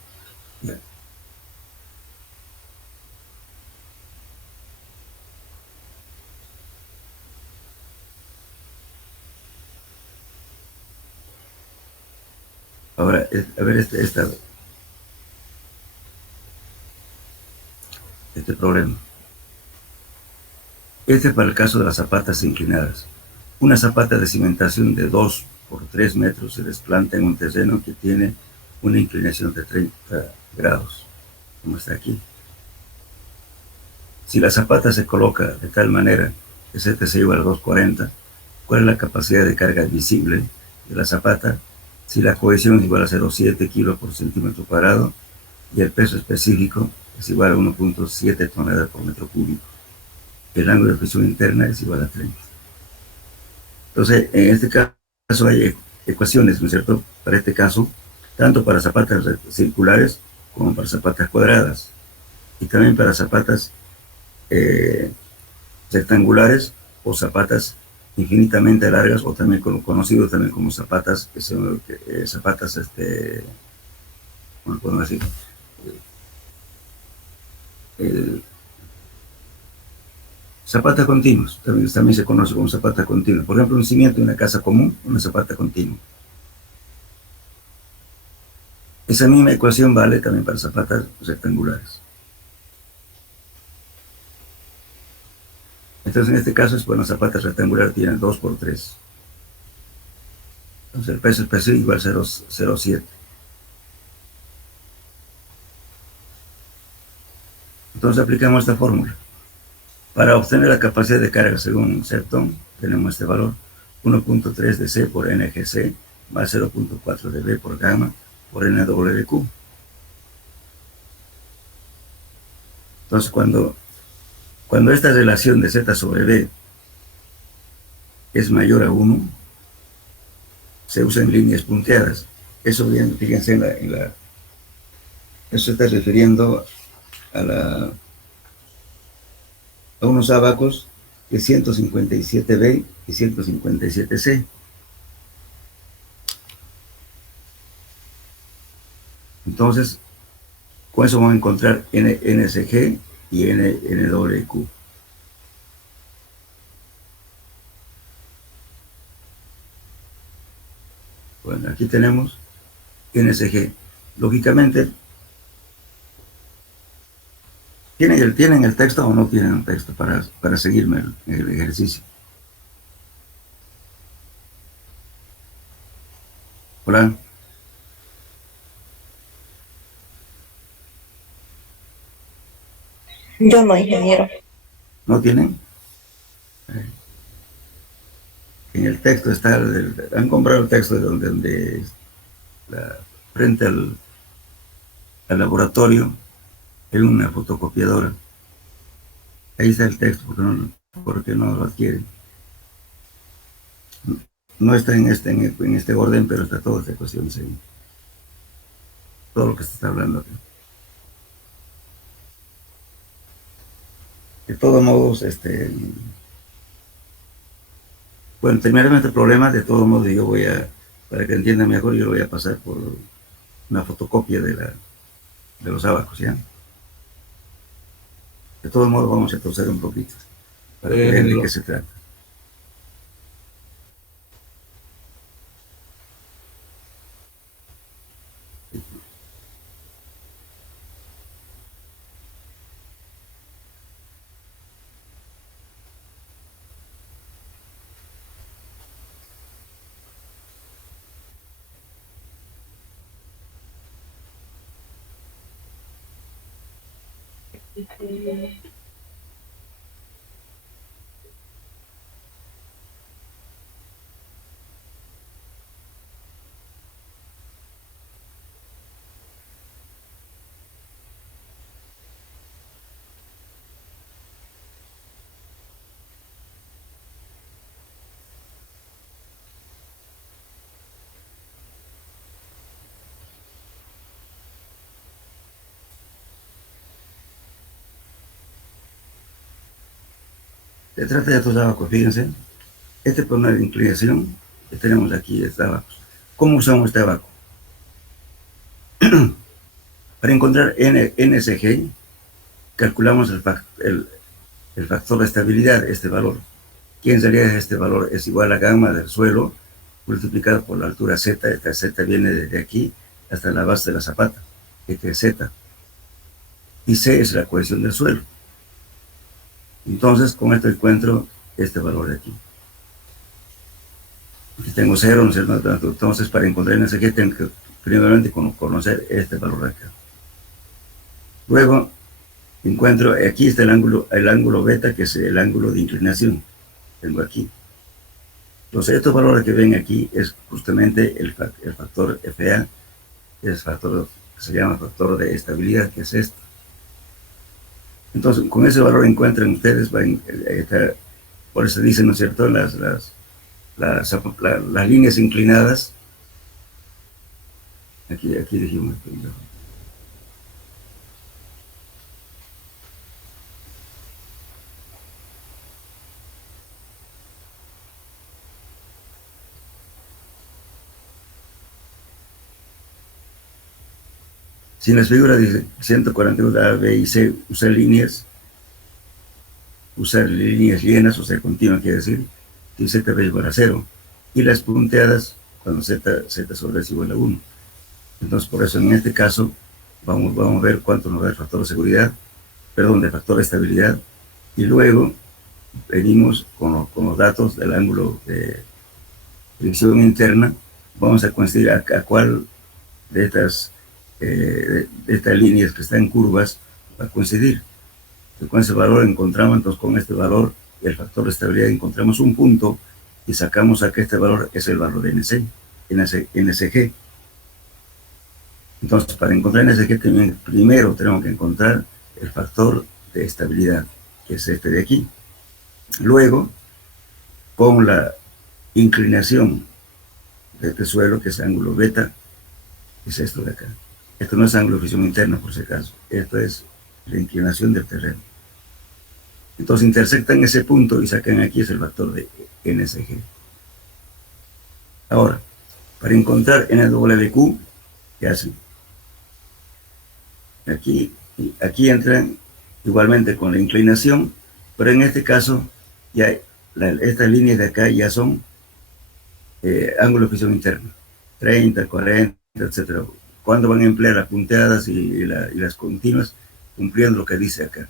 Ya. Ahora, a ver este problema. Este es para el caso de las zapatas inclinadas. Una zapata de cimentación de 2 por 3 metros se desplanta en un terreno que tiene una inclinación de 30 grados, como está aquí. Si la zapata se coloca de tal manera que Z es igual a 240, ¿cuál es la capacidad de carga visible de la zapata si la cohesión es igual a 0,7 kilos por centímetro cuadrado y el peso específico es igual a 1,7 toneladas por metro cúbico? El ángulo de fricción interna es igual a 30. Entonces, en este caso hay ecuaciones, ¿no es cierto? Para este caso, tanto para zapatas circulares como para zapatas cuadradas, y también para zapatas rectangulares o zapatas infinitamente largas, o también conocido también como zapatas, ¿cómo podemos decir? Zapatas continuas, también se conoce como zapata continua. Por ejemplo, un cimiento de una casa común, una zapata continua. Esa misma ecuación vale también para zapatas rectangulares. Entonces, en este caso, las zapatas rectangulares tienen 2 por 3. Entonces, el peso específico igual a 0,7. Entonces, aplicamos esta fórmula. Para obtener la capacidad de carga según Septon, tenemos este valor, 1,3 de C por NGC más 0,4 de B por gamma por NWQ. Entonces, cuando esta relación de Z sobre B es mayor a 1, se usan líneas punteadas. Eso bien, fíjense eso está refiriendo a unos abacos de 157B y 157C. Entonces, con eso vamos a encontrar NSG y NWQ. Bueno, aquí tenemos NSG. Lógicamente, ¿tienen el texto o no tienen el texto para seguirme el ejercicio? Hola. Yo no, ingeniero. ¿No tienen? En el texto está, han comprado el texto donde frente al laboratorio, en una fotocopiadora. Ahí está el texto, porque no lo adquieren. No está en este orden, pero está toda esta cuestión, sí. Todo lo que se está hablando aquí. De todos modos, bueno, terminaremos este problema. De todos modos, yo para que entiendan mejor, yo lo voy a pasar por una fotocopia de los abacos, ¿ya? De todos modos, vamos a torcer un poquito para que vean de qué se trata. Se trata de estos abacos, fíjense. Por una inclinación que tenemos aquí, este abaco. ¿Cómo usamos este abaco? Para encontrar NSG, calculamos el factor de estabilidad, este valor. ¿Quién sería este valor? Es igual a gamma del suelo multiplicado por la altura z. Esta z viene desde aquí hasta la base de la zapata. Este es z. Y c es la cohesión del suelo. Entonces, con esto encuentro este valor de aquí. Aquí tengo 0, ¿no es cierto? Entonces, para encontrar NSG, tengo que primeramente conocer este valor de acá. Luego, encuentro, aquí está el ángulo beta, que es el ángulo de inclinación. Tengo aquí. Entonces, estos valores que ven aquí es justamente el factor FA, que es factor que se llama factor de estabilidad, que es esto. Entonces, con ese valor encuentran ustedes, por eso dicen, ¿no es cierto?, las líneas inclinadas. Aquí dijimos. Si en las figuras dice 142 A, B y C, usar líneas llenas, o sea, continuas, quiere decir, y Z es igual a 0. Y las punteadas, cuando Z sobre es igual a 1. Entonces, por eso, en este caso, vamos a ver cuánto nos da el factor de seguridad, de factor de estabilidad, y luego venimos con los datos del ángulo de fricción interna. Vamos a considerar a cuál de estas líneas que están curvas va a coincidir. Entonces, con ese valor encontramos, entonces con este valor, el factor de estabilidad, encontramos un punto y sacamos acá este valor, es el valor de NSG. Entonces, para encontrar NSG, primero tenemos que encontrar el factor de estabilidad, que es este de aquí. Luego, con la inclinación de este suelo, que es ángulo beta, es esto de acá. Esto no es ángulo de fricción interna, por si acaso. Esto es la inclinación del terreno. Entonces intersectan ese punto y sacan aquí es el factor de NSG. Ahora, para encontrar NWQ, ¿qué hacen? Aquí entran igualmente con la inclinación, pero en este caso ya estas líneas de acá ya son ángulo de fricción interna, 30, 40, etc. ¿Cuándo van a emplear las punteadas y las continuas? Cumpliendo lo que dice acá,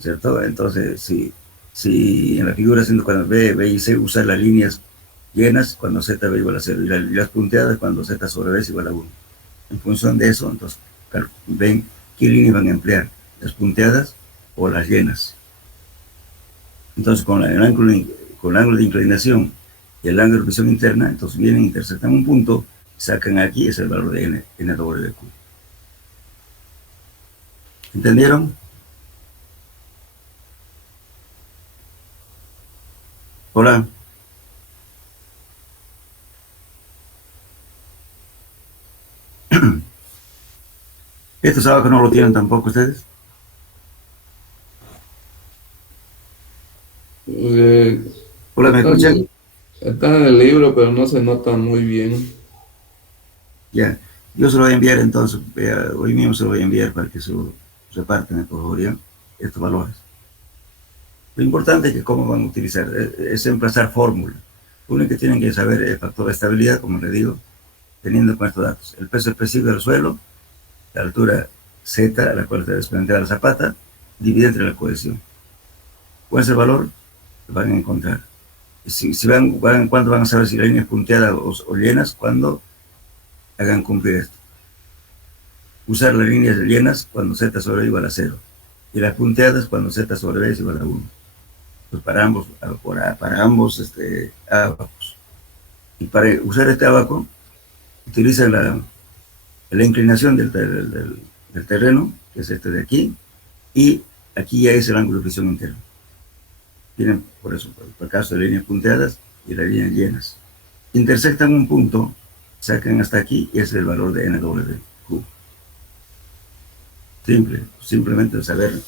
¿cierto? Entonces, si en la figura 140 B y C usa las líneas llenas cuando Z B igual a 0 y las punteadas cuando Z sobre B es igual a 1. En función de eso, entonces ven qué líneas van a emplear. las punteadas o las llenas. Entonces, con el ángulo de inclinación y el ángulo de visión interna, entonces vienen, intersectan un punto, sacan aquí, es el valor de NWQ. ¿Entendieron? Hola. ¿Estos abacos no lo tienen tampoco ustedes? Hola, ¿me escuchan? Está en el libro, pero no se nota muy bien. Ya. Yo se lo voy a enviar entonces, hoy mismo se lo voy a enviar para que se lo repartan, por favor, ¿ya? Estos valores. Lo importante es que cómo van a utilizar, es emplazar fórmulas. Lo único que tienen que saber es el factor de estabilidad, como le digo, teniendo en cuenta estos datos. El peso específico del suelo, la altura Z, a la cual está desprendida la zapata, divide entre la cohesión. ¿Cuál es el valor? Lo van a encontrar. ¿Cuándo van a saber si la línea es punteada o llenas? Cuando hagan cumplir esto. Usar las líneas llenas cuando Z sobre B igual a 0. Y las punteadas cuando Z sobre B es igual a 1. Pues para ambos abacos. Y para usar este abaco, utilizan la inclinación del terreno, que es este de aquí, y aquí ya es el ángulo de visión interno. Tienen, por eso, por el caso de líneas punteadas y las líneas llenas. Intersectan un punto, sacan hasta aquí, y ese es el valor de NWQ. Simplemente saber.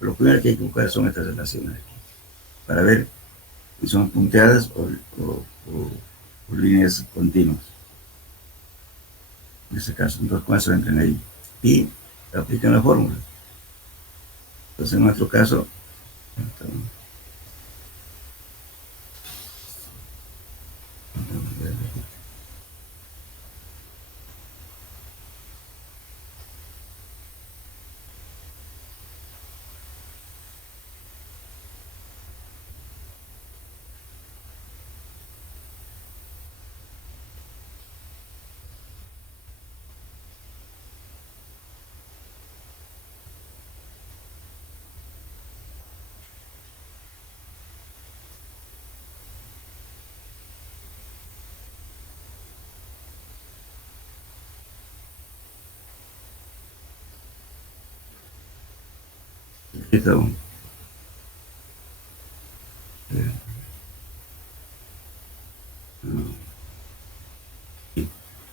Lo primero que hay que buscar son estas relaciones aquí, para ver si son punteadas o líneas continuas. En ese caso, entonces con eso entran ahí y aplican la fórmula. Entonces, en nuestro caso, esto,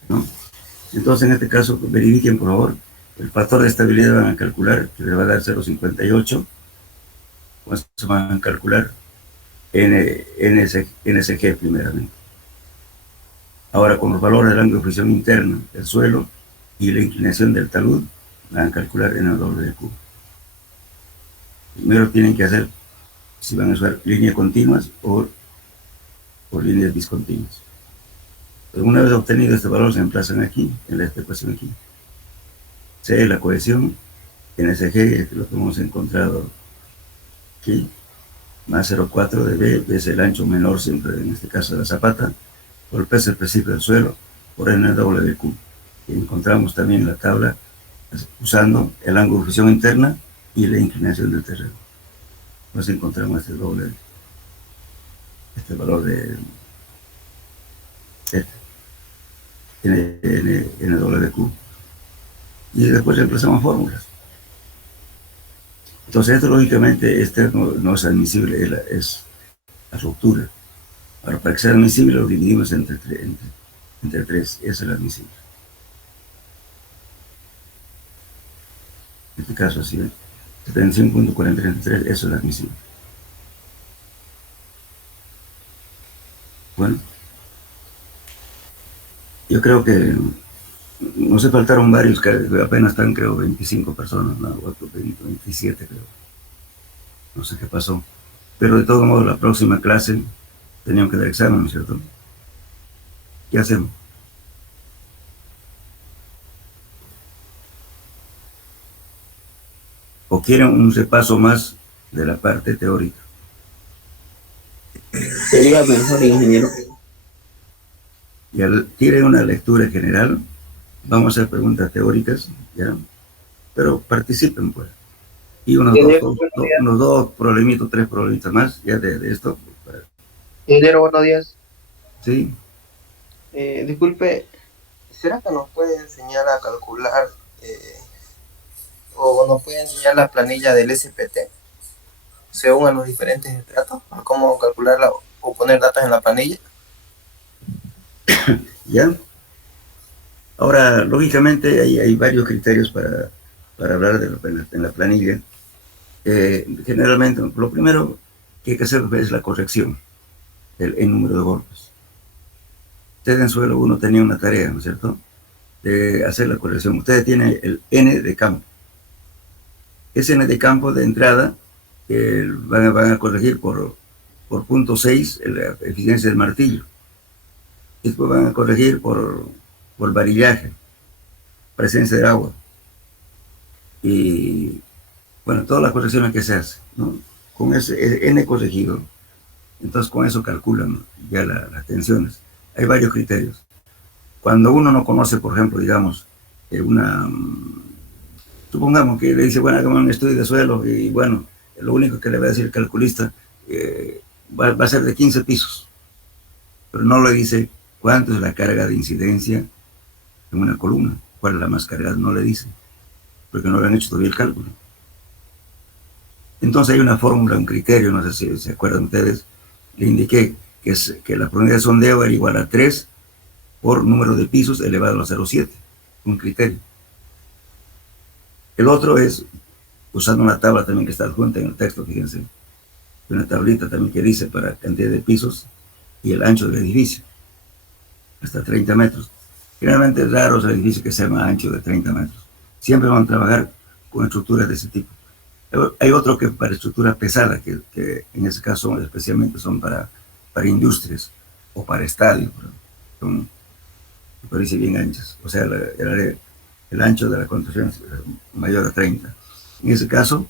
¿no? Entonces, en este caso, verifiquen, por favor, el factor de estabilidad van a calcular, que le va a dar 0,58, pues van a calcular NSG primeramente. Ahora, con los valores del ángulo de fricción interna del suelo y la inclinación del talud, van a calcular NWQ. Primero tienen que hacer si van a usar líneas continuas o líneas discontinuas. Pero una vez obtenido este valor, se emplazan aquí, en esta ecuación aquí. C es la cohesión, NSG es lo que hemos encontrado aquí, más 0,4 de B es el ancho menor siempre, en este caso de la zapata, por el peso específico del suelo, por NWQ. Y encontramos también la tabla usando el ángulo de fricción interna y la inclinación del terreno. Pues encontramos este valor de NWQ. Y después reemplazamos fórmulas. Entonces, esto lógicamente no es admisible, es la ruptura. Ahora, para que sea admisible, lo dividimos entre 3, eso es el admisible. En este caso, así, 75.433, eso es admisible. Bueno, yo creo que no se faltaron varios, que apenas están, creo, 25 personas, no, 27, creo. No sé qué pasó. Pero de todo modo, la próxima clase teníamos que dar examen, ¿no es cierto? ¿Qué hacemos? ¿O quieren un repaso más de la parte teórica? Sería mejor, ingeniero. Ya tienen una lectura general. Vamos a hacer preguntas teóricas, ¿ya? pero participen, pues. Y Ingeniero, buenos días. unos dos problemitos, tres problemitas más, ya de esto, Ingeniero, buenos días. ¿sí? Disculpe, ¿será que nos puede enseñar a calcular o nos puede enseñar la planilla del SPT según a los diferentes estratos? A ¿Cómo calcularla o poner datos en la planilla? ¿Ya? Ahora, lógicamente, hay varios criterios para hablar en la planilla. Generalmente, lo primero que hay que hacer es la corrección del número de golpes. Usted en suelo 1 tenía una tarea, ¿no es cierto?, de hacer la corrección. Usted tiene el N de campo. Ese N de campo de entrada van a corregir por punto 6 la eficiencia del martillo. Después van a corregir por varillaje, presencia de agua. Y bueno, todas las correcciones que se hacen, ¿no? Con ese N corregido, entonces con eso calculan ya las tensiones. Hay varios criterios. Cuando uno no conoce, por ejemplo, digamos, supongamos que le dice, bueno, hagamos un estudio de suelo y bueno, lo único que le va a decir el calculista va a ser de 15 pisos, pero no le dice cuánto es la carga de incidencia en una columna, cuál es la más cargada, no le dice, porque no le han hecho todavía el cálculo. Entonces hay una fórmula, un criterio, no sé si se acuerdan ustedes, le indiqué que la probabilidad de sondeo era igual a 3 por número de pisos elevado a 0,7, un criterio. El otro es, usando una tabla también que está adjunta en el texto, fíjense, una tablita también que dice para cantidad de pisos y el ancho del edificio, hasta 30 metros. Generalmente es raro el edificio que sea más ancho de 30 metros. Siempre van a trabajar con estructuras de ese tipo. Hay otro que para estructuras pesadas, que en ese caso especialmente son para industrias o para estadios, son, me parece, bien anchas. O sea, el ancho de la construcción es mayor a 30. En ese caso,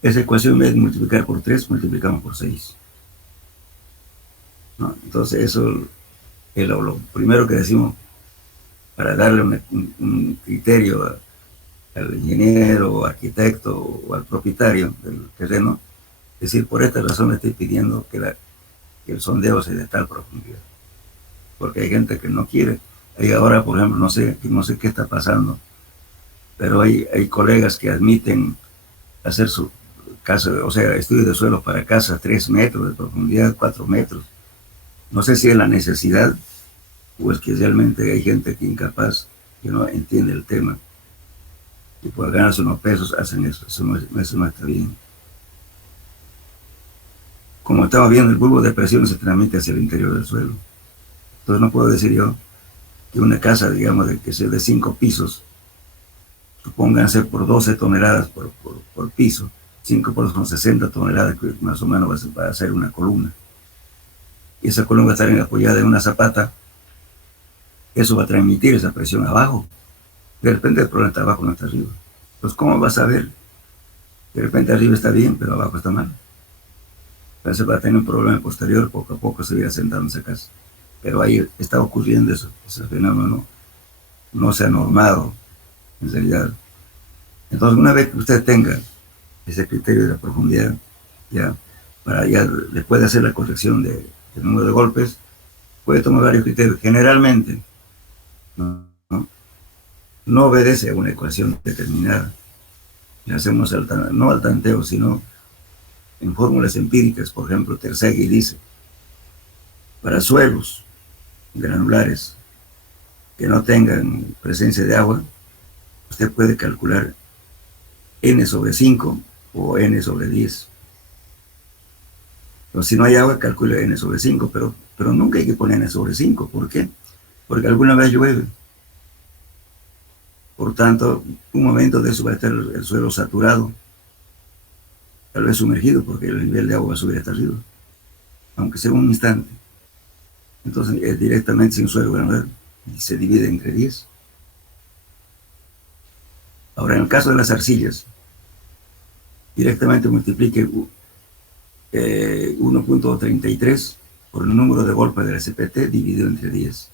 esa ecuación, en vez de multiplicar por 3, multiplicamos por 6. ¿No? Entonces, eso es lo primero que decimos para darle un criterio al ingeniero, o arquitecto o al propietario del terreno. Es decir, por esta razón le estoy pidiendo que el sondeo sea de tal profundidad. Porque hay gente que no quiere. Hay ahora, por ejemplo, no sé qué está pasando, pero hay colegas que admiten hacer su casa, o sea, estudios de suelo para casas 3 metros de profundidad, 4 metros. No sé si es la necesidad o es que realmente hay gente que incapaz, que no entiende el tema, y por ganarse unos pesos hacen eso. Eso no está bien. Como estamos viendo, el bulbo de presión se transmite hacia el interior del suelo. Entonces no puedo decir yo que una casa, digamos, que sea de 5 pisos, supónganse por 12 toneladas por piso, 5 por son 60 toneladas, que más o menos va a ser una columna. Y esa columna va a estar apoyada en una zapata. Eso va a transmitir esa presión abajo. De repente el problema está abajo, no está arriba. Entonces, ¿cómo vas a ver? De repente arriba está bien, pero abajo está mal. Entonces va a tener un problema posterior, poco a poco se va asentando en esa casa. Pero ahí está ocurriendo eso, ese fenómeno no se ha normado, en realidad. Entonces, una vez que usted tenga ese criterio de la profundidad, ya después de hacer la corrección del número de golpes, puede tomar varios criterios. Generalmente, no obedece a una ecuación determinada. Le hacemos no al tanteo, sino en fórmulas empíricas. Por ejemplo, Terzaghi dice, para suelos granulares que no tengan presencia de agua, usted puede calcular n sobre 5 o n sobre 10. Pero si no hay agua, calcule n sobre 5, pero nunca hay que poner n sobre 5. ¿Por qué? Porque alguna vez llueve. Por tanto, un momento de eso va a estar el suelo saturado, tal vez sumergido, porque el nivel de agua va a subir hasta arriba, aunque sea un instante. Entonces, es directamente sin suelo granular y se divide entre 10. Ahora, en el caso de las arcillas, directamente multiplique 1.33 por el número de golpes del SPT dividido entre 10.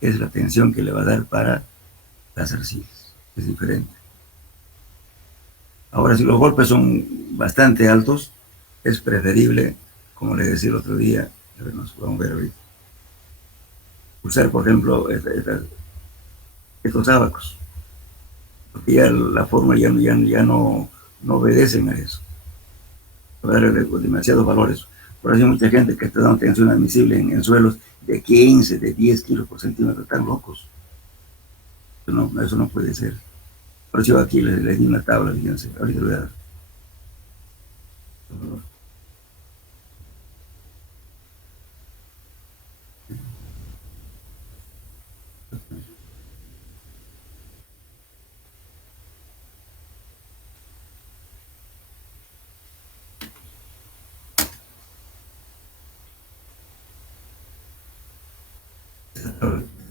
Es la tensión que le va a dar para las arcillas. Es diferente. Ahora, si los golpes son bastante altos, es preferible, como les decía el otro día, a ver, nos vamos a ver ahorita, usar, por ejemplo, estos ábacos, porque ya la fórmula ya no obedecen a eso, a darle demasiados valores. Por eso hay mucha gente que está dando tensión admisible en suelos de 15, de 10 kilos por centímetro, están locos. Eso no puede ser. Por eso yo aquí les di una tabla, fíjense, ahorita lo voy a dar.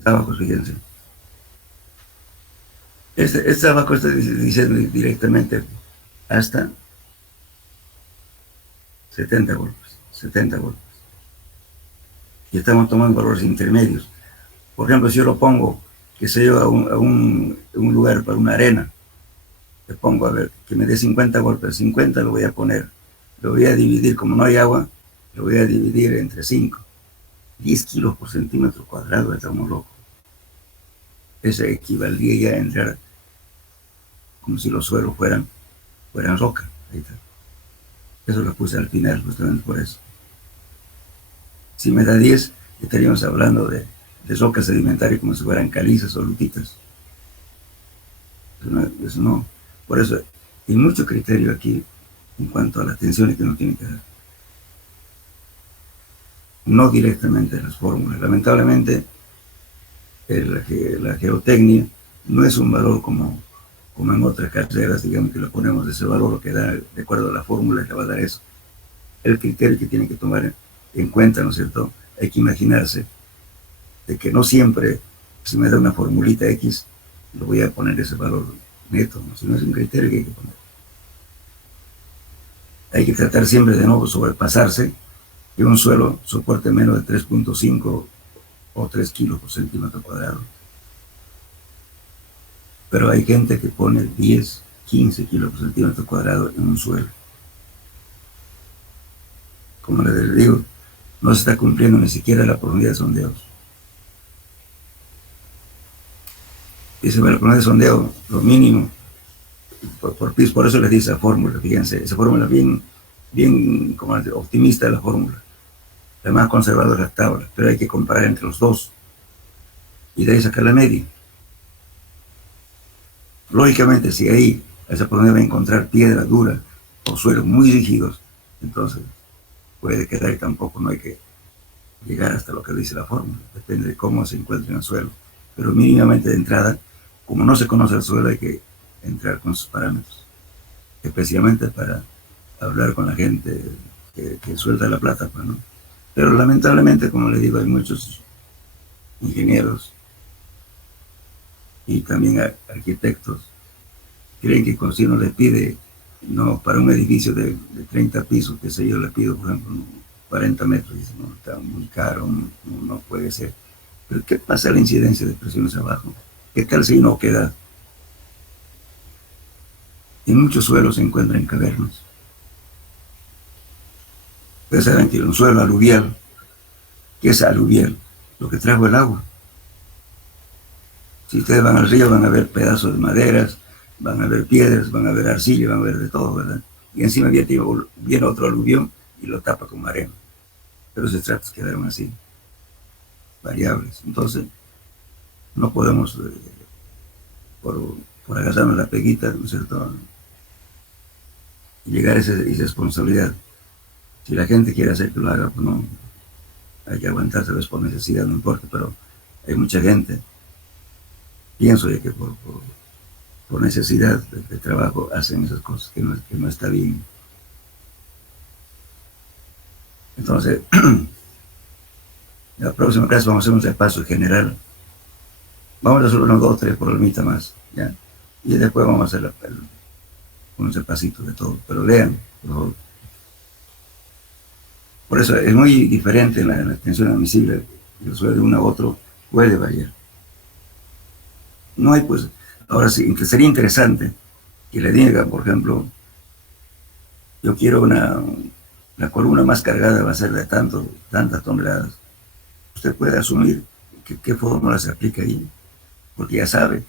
Abajo, fíjense. Este abajo está diciendo directamente hasta 70 golpes, 70 golpes. Y estamos tomando valores intermedios. Por ejemplo, si yo lo pongo, que sé yo, a un lugar para una arena, le pongo, a ver, que me dé 50 golpes, 50 lo voy a poner, lo voy a dividir, como no hay agua, lo voy a dividir entre 5, 10 kilos por centímetro cuadrado, estamos locos. Eso equivaldría ya a entrar como si los suelos fueran roca. Ahí está. Eso lo puse al final, justamente por eso. Si me da 10, estaríamos hablando de roca sedimentaria como si fueran calizas o lutitas. Eso no. Por eso hay mucho criterio aquí en cuanto a las tensiones que uno tiene que dar. No directamente las fórmulas. Lamentablemente, la geotecnia no es un valor como en otras carreras, digamos, que lo ponemos de ese valor, lo que da, de acuerdo a la fórmula, le va a dar eso. El criterio que tiene que tomar en cuenta, ¿no es cierto? Hay que imaginarse de que no siempre, si me da una formulita X, lo voy a poner ese valor neto, ¿no? Sino es un criterio que hay que poner. Hay que tratar siempre de no sobrepasarse, que un suelo soporte menos de 3.5 o 3 kilos por centímetro cuadrado. Pero hay gente que pone 10, 15 kilos por centímetro cuadrado en un suelo. Como les digo, no se está cumpliendo ni siquiera la profundidad de sondeos. Dice, bueno, la profundidad de sondeo, lo mínimo, por piso, por eso les di esa fórmula, fíjense, esa fórmula bien como optimista de la fórmula. La más conservadora de las tablas, pero hay que comparar entre los dos. Y de ahí sacar la media. Lógicamente, si ahí esa profundidad va a encontrar piedra dura o suelos muy rígidos, entonces puede quedar y tampoco no hay que llegar hasta lo que dice la fórmula. Depende de cómo se encuentre en el suelo. Pero mínimamente de entrada, como no se conoce el suelo, hay que entrar con sus parámetros. Especialmente para hablar con la gente que suelta la plata, pues, ¿no? Pero lamentablemente, como les digo, hay muchos ingenieros y también arquitectos creen que si uno les pide, no, para un edificio de 30 pisos, que sé yo, le pido, por ejemplo, 40 metros, dice, no, está muy caro, no puede ser. Pero ¿qué pasa la incidencia de presiones abajo? ¿Qué tal si no queda? En muchos suelos se encuentran cavernas. Ustedes saben que un suelo aluvial, ¿qué es aluvial? Lo que trajo el agua. Si ustedes van al río van a ver pedazos de maderas, van a ver piedras, van a ver arcilla, van a ver de todo, ¿verdad? Y encima viene otro aluvión y lo tapa con arena. Pero esos estratos quedaron así, variables. Entonces, no podemos, por agarrarnos la peguita, ¿no es cierto?, llegar a esa irresponsabilidad. Si la gente quiere hacer que lo haga, pues no, hay que aguantarse por necesidad, no importa, pero hay mucha gente, pienso yo que por necesidad de trabajo hacen esas cosas que no está bien. Entonces, en la próxima clase vamos a hacer un repaso general. Vamos a hacer unos 2 o 3 problemitas más, ¿ya? Y después vamos a hacer un repasito de todo, pero lean, por favor. Por eso es muy diferente la tensión admisible, el suelo de uno a otro puede variar. No hay, pues, ahora sí, sería interesante que le digan, por ejemplo, yo quiero la columna más cargada va a ser de tantas toneladas. Usted puede asumir qué fórmula se aplica ahí, porque ya sabe.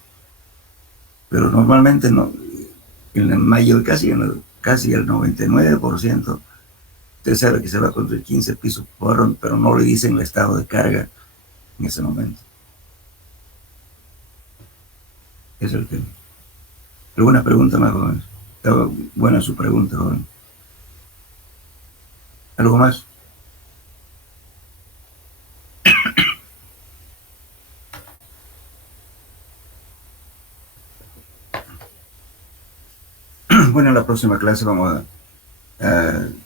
Pero normalmente no, en la mayor, casi el 99%, usted sabe que se va a construir 15 pisos por hora, pero no le dicen el estado de carga en ese momento. Ese es el tema. ¿Alguna pregunta más, joven? Estaba buena su pregunta, joven. ¿Algo más? Bueno, en la próxima clase vamos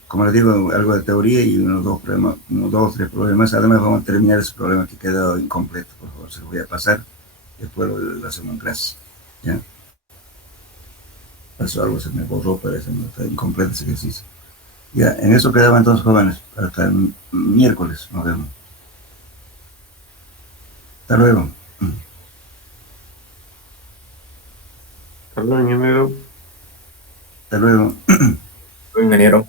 como les digo, algo de teoría y unos dos o tres problemas. Además vamos a terminar ese problema que quedó incompleto, por favor, se lo voy a pasar. Después lo hacemos en clase. ¿Ya? Eso algo se me borró, parece, no está incompleto ese ejercicio. Ya, en eso quedaba entonces, jóvenes. Hasta el miércoles nos vemos. Hasta luego. Perdón, ingeniero. Hasta luego. Ingeniero.